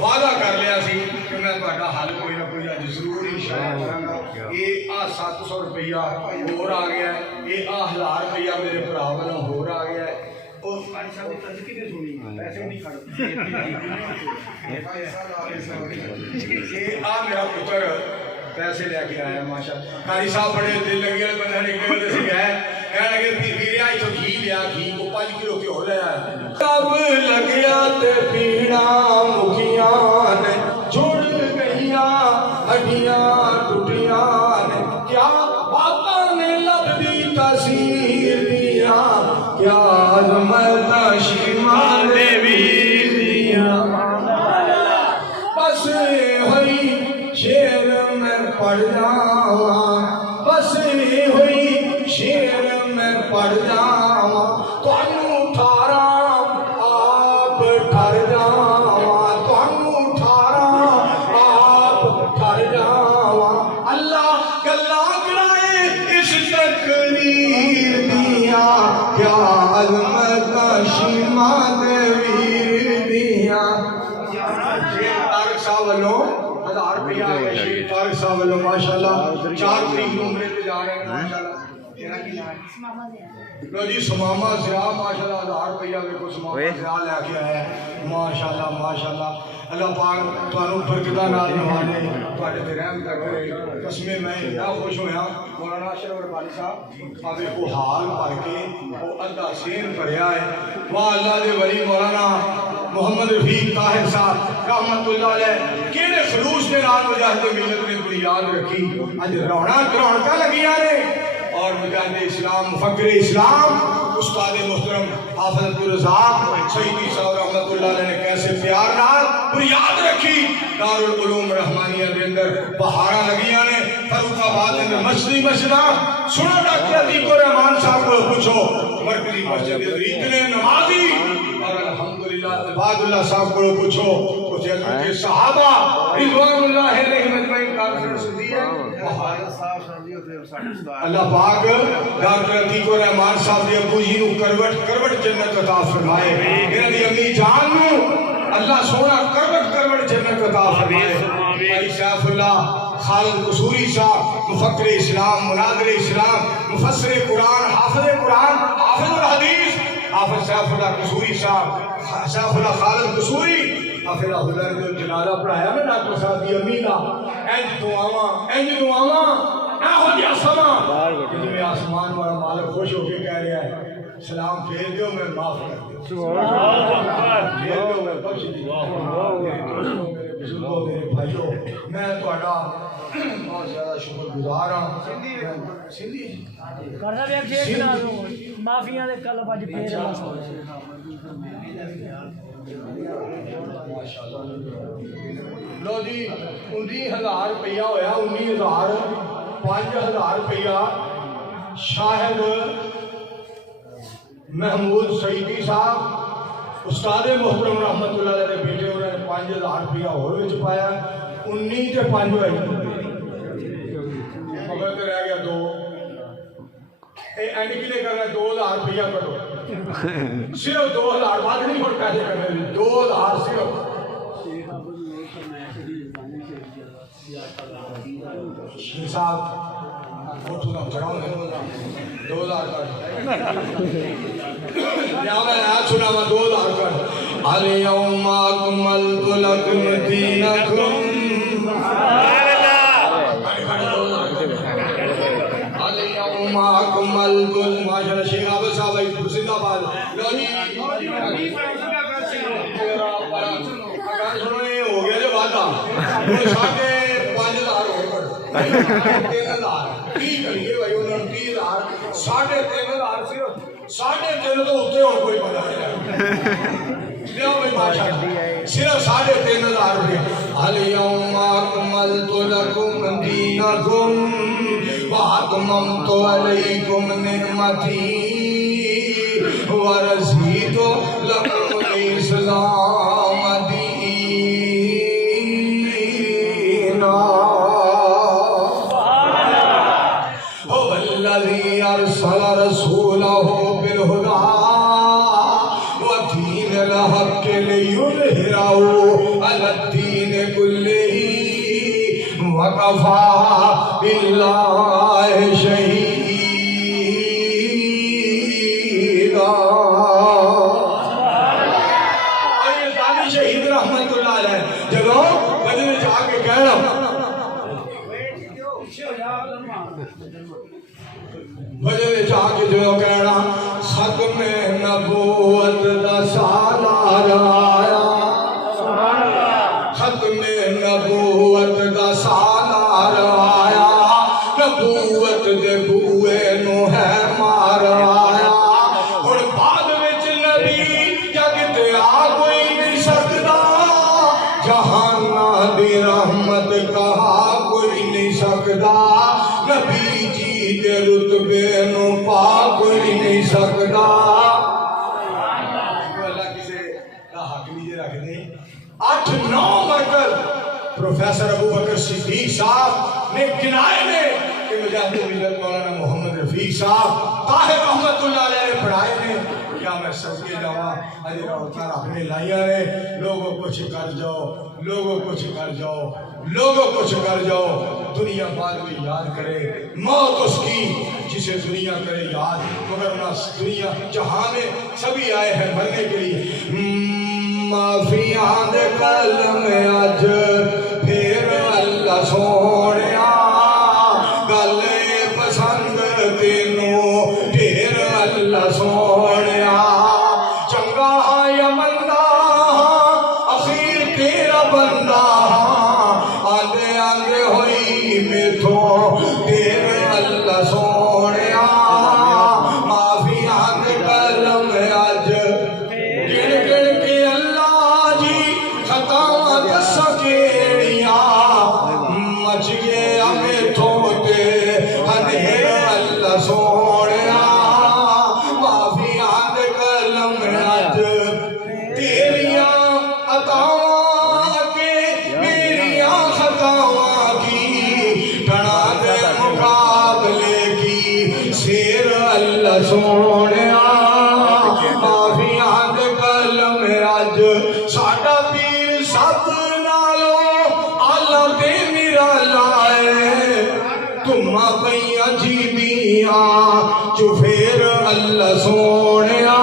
وعدہ کر لیا سی کہ میں تہاڈا حل کوئی نہ کوئی اج ضرور انشاءاللہ کراں گا یہ 700 روپیہ ہور آ گیا ہے یہ 1,000 روپیہ میرے بھرا والوں ہور آ گیا ہے اور پیسے نہیں کھڑ یہ میرا پتر پیسے لے کے آیا ماشاء قاری صاحب بڑے دل لگے بندہ نے ایک سے گئے کہنے لگے پیریا تو گھی لیا گھی کو 5 کلو کے ہو لیا کب لگیا تے پیڑا مکھیاں نے چھوڑ گئیاں ہڈیاں ٹوٹیاں نے کیا باتاں نے لب دی تاثیر دیا کیا عظمت شیما دیوی دیا بس ہوئی شیر میں پڑھ جاواں بس ہوئی شیر میں پڑھ جاواں تانوں ٹھاراں آپ ٹھر جاواں تانوں ٹھاراں آپ ٹھر جاواں اللہ گلاں کرائے اس تقریر دیا کیا عظمت شیما دیوی دیا صاحب والوں 1,000 روپیہ شیخ طارق صاحب والوں ماشاءاللہ 4 تاریخ نو عمرے پہ جا رہے ہیں ماشاءاللہ لو جی سماما سیاہ ماشاءاللہ 1000 روپیہ میں کو سماما سیاہ لے کے آیا ہے ماشاءاللہ ماشاءاللہ اللہ پاک تانوں برکتاں نال نوازے تواڈے تے رحم کرے قسمے میں اتنا خوش ہویا مولانا اشرف ربانی صاحب آوے کو حال بھر کے وہ ادھا سین بھریا ہے واہ اللہ دے ولی مولانا محمد رفیق طاہر صاحب رحمت اللہ علیہ کیڑے خلوص دے نال مجاہد ملت نے کوئی یاد رکھی اج رونقاں لگیاں نے اور مجاہد اسلام مفکر اسلام استاد محترم حافظ عبدالرزاق سیدی صاحب رحمت اللہ علیہ نے کیسے پیار نال بنیاد رکھی دارالعلوم رحمانیہ دے اندر بہاراں لگیاں نے فاروق آباد دے اندر مسجداں سنو ڈاکٹر عتیق الرحمان صاحب کو پوچھو مرکزی مسجد اتنے نمازی اور الحمدللہ عباد اللہ صاحب کو پوچھو کہ صحابہ رضوان اللہ علیہ مجمعین کانفرنس دی ہے اللہ پاک ڈاکٹر عتیق الرحمان صاحب دے ابو جی نو کروٹ جنت عطا فرمائے انہاں دی امی جان نو اللہ سونا کروٹ جنت عطا فرمائے بھائی سیف اللہ خالد قصوری صاحب مفکر اسلام مناظر اسلام مفسر قرآن حافظ الحدیث حافظ سیف اللہ قصوری صاحب سیف اللہ خالد قصوری حافظ اللہ جو جنازہ پڑھایا میں ڈاکٹر صاحب دی امی دا انج دعاواں اہو جہا سما جی آسمان والا مالک خوش ہو کے کہہ رہا ہے سلام بھیج دیو میں معاف کر دیو بھیج دیو میں بخش دیو میرے دوستوں میرے بزرگوں میرے بھائیوں میں تہاڈا بہت زیادہ شکر گزار ہوں سندھی کرنا بھی ایک چیز بنا دوں معافیاں دے کلب اج پھر لو جی 19,000 روپیہ ہویا 19,000 5,000 روپیہ شاہد محمود سعیدی صاحب استاد محترم رحمت اللہ علیہ بیٹے انہوں نے 5,000 روپیہ اور وچ پایا 19 تے 5 ہوئی مگر تے رہ گیا 2 اے اینڈ کی نے کرنا 2,000 روپیہ کرو صرف 2,000 بعد نہیں اور پیسے کرنے 2,000 صرف شیر صاحب فوٹو کا چڑھاؤں گے 2,000 کر جہاں میں آج سنا ہوا 2,000 کر اليوم اکملت لکم دینکم اليوم اکملت ماشاءاللہ شیخ عابد صاحب زندہ باد لو جی سنو یہ ہو گیا جو وعدہ ساڑھے 5,000 ہو کر 3,000 کی کریے بھائی انہوں نے 30,000 3,500 صرف 3.5 تو ہوتے ہو کوئی پتہ نہیں لیا بھائی ماشاءاللہ صرف 3,500 روپے اليوم اکملت لکم دینکم واتممت علیکم نعمتی ورضیت لکم الاسلام ارسل رسوله بالهدى ودين الحق ليظهره على الدين كله وكفى بالله شهيدا شہید رحمت اللہ علیہ جب بدر جا کے کہنا وجہ چاہ کے جو کہنا ختم نبوت دا سالار آیا ختم نبوت دا سالار آیا نبوت دے بوئے نو ہے مار آیا اور بعد وچ نبی جگ تے آ کوئی نہیں سکتا جہانا دی رحمت کہا کوئی نہیں سکتا نبی جی دے رتبے نو پا کوئی نہیں سکتا اللہ کسے کا حق نہیں رکھ دے 8-9 مرکز پروفیسر ابو بکر صدیق صاحب نے گنائے نے کہ مجاہد ملت مولانا محمد رفیق صاحب طاہر رحمت اللہ علیہ نے پڑھائے نے کیا میں صدقے جاواں اجر اور کر اپنے لائیا نے لوگوں کچھ کر جاؤ لوگوں کو کر جاؤ دنیا بعد میں یاد کرے موت اس کی جسے دنیا کرے یاد مگر نہ دنیا جہاں میں سبھی آئے ہیں مرنے کے لیے معافیاں دے کلم اج پھر اللہ سونیا گل پسند تینوں ڈھیر اللہ سونیا چنگا یا مندا اخیر تیرا بندہ آندے آندے ہوئی میتھوں ڈھیر اللہ سونیا معافیاں دے کلم اج گڑ گڑ کے اللہ جی خطاواں دساں کیڑیاں مچ گیا میتھوں تے اندھیر اللہ سونیا معافیاں دے کلم اج تیریاں عطاواں کے میریاں خطاواں کی ٹنا دے مقابلے کی سیر اللہ سونیا معافیاں دے کلم اج ساڈا پیر سب نالوں آلہ تے میرا لائے تمہاں پئیاں جیبیاں چفیر اللہ سونیا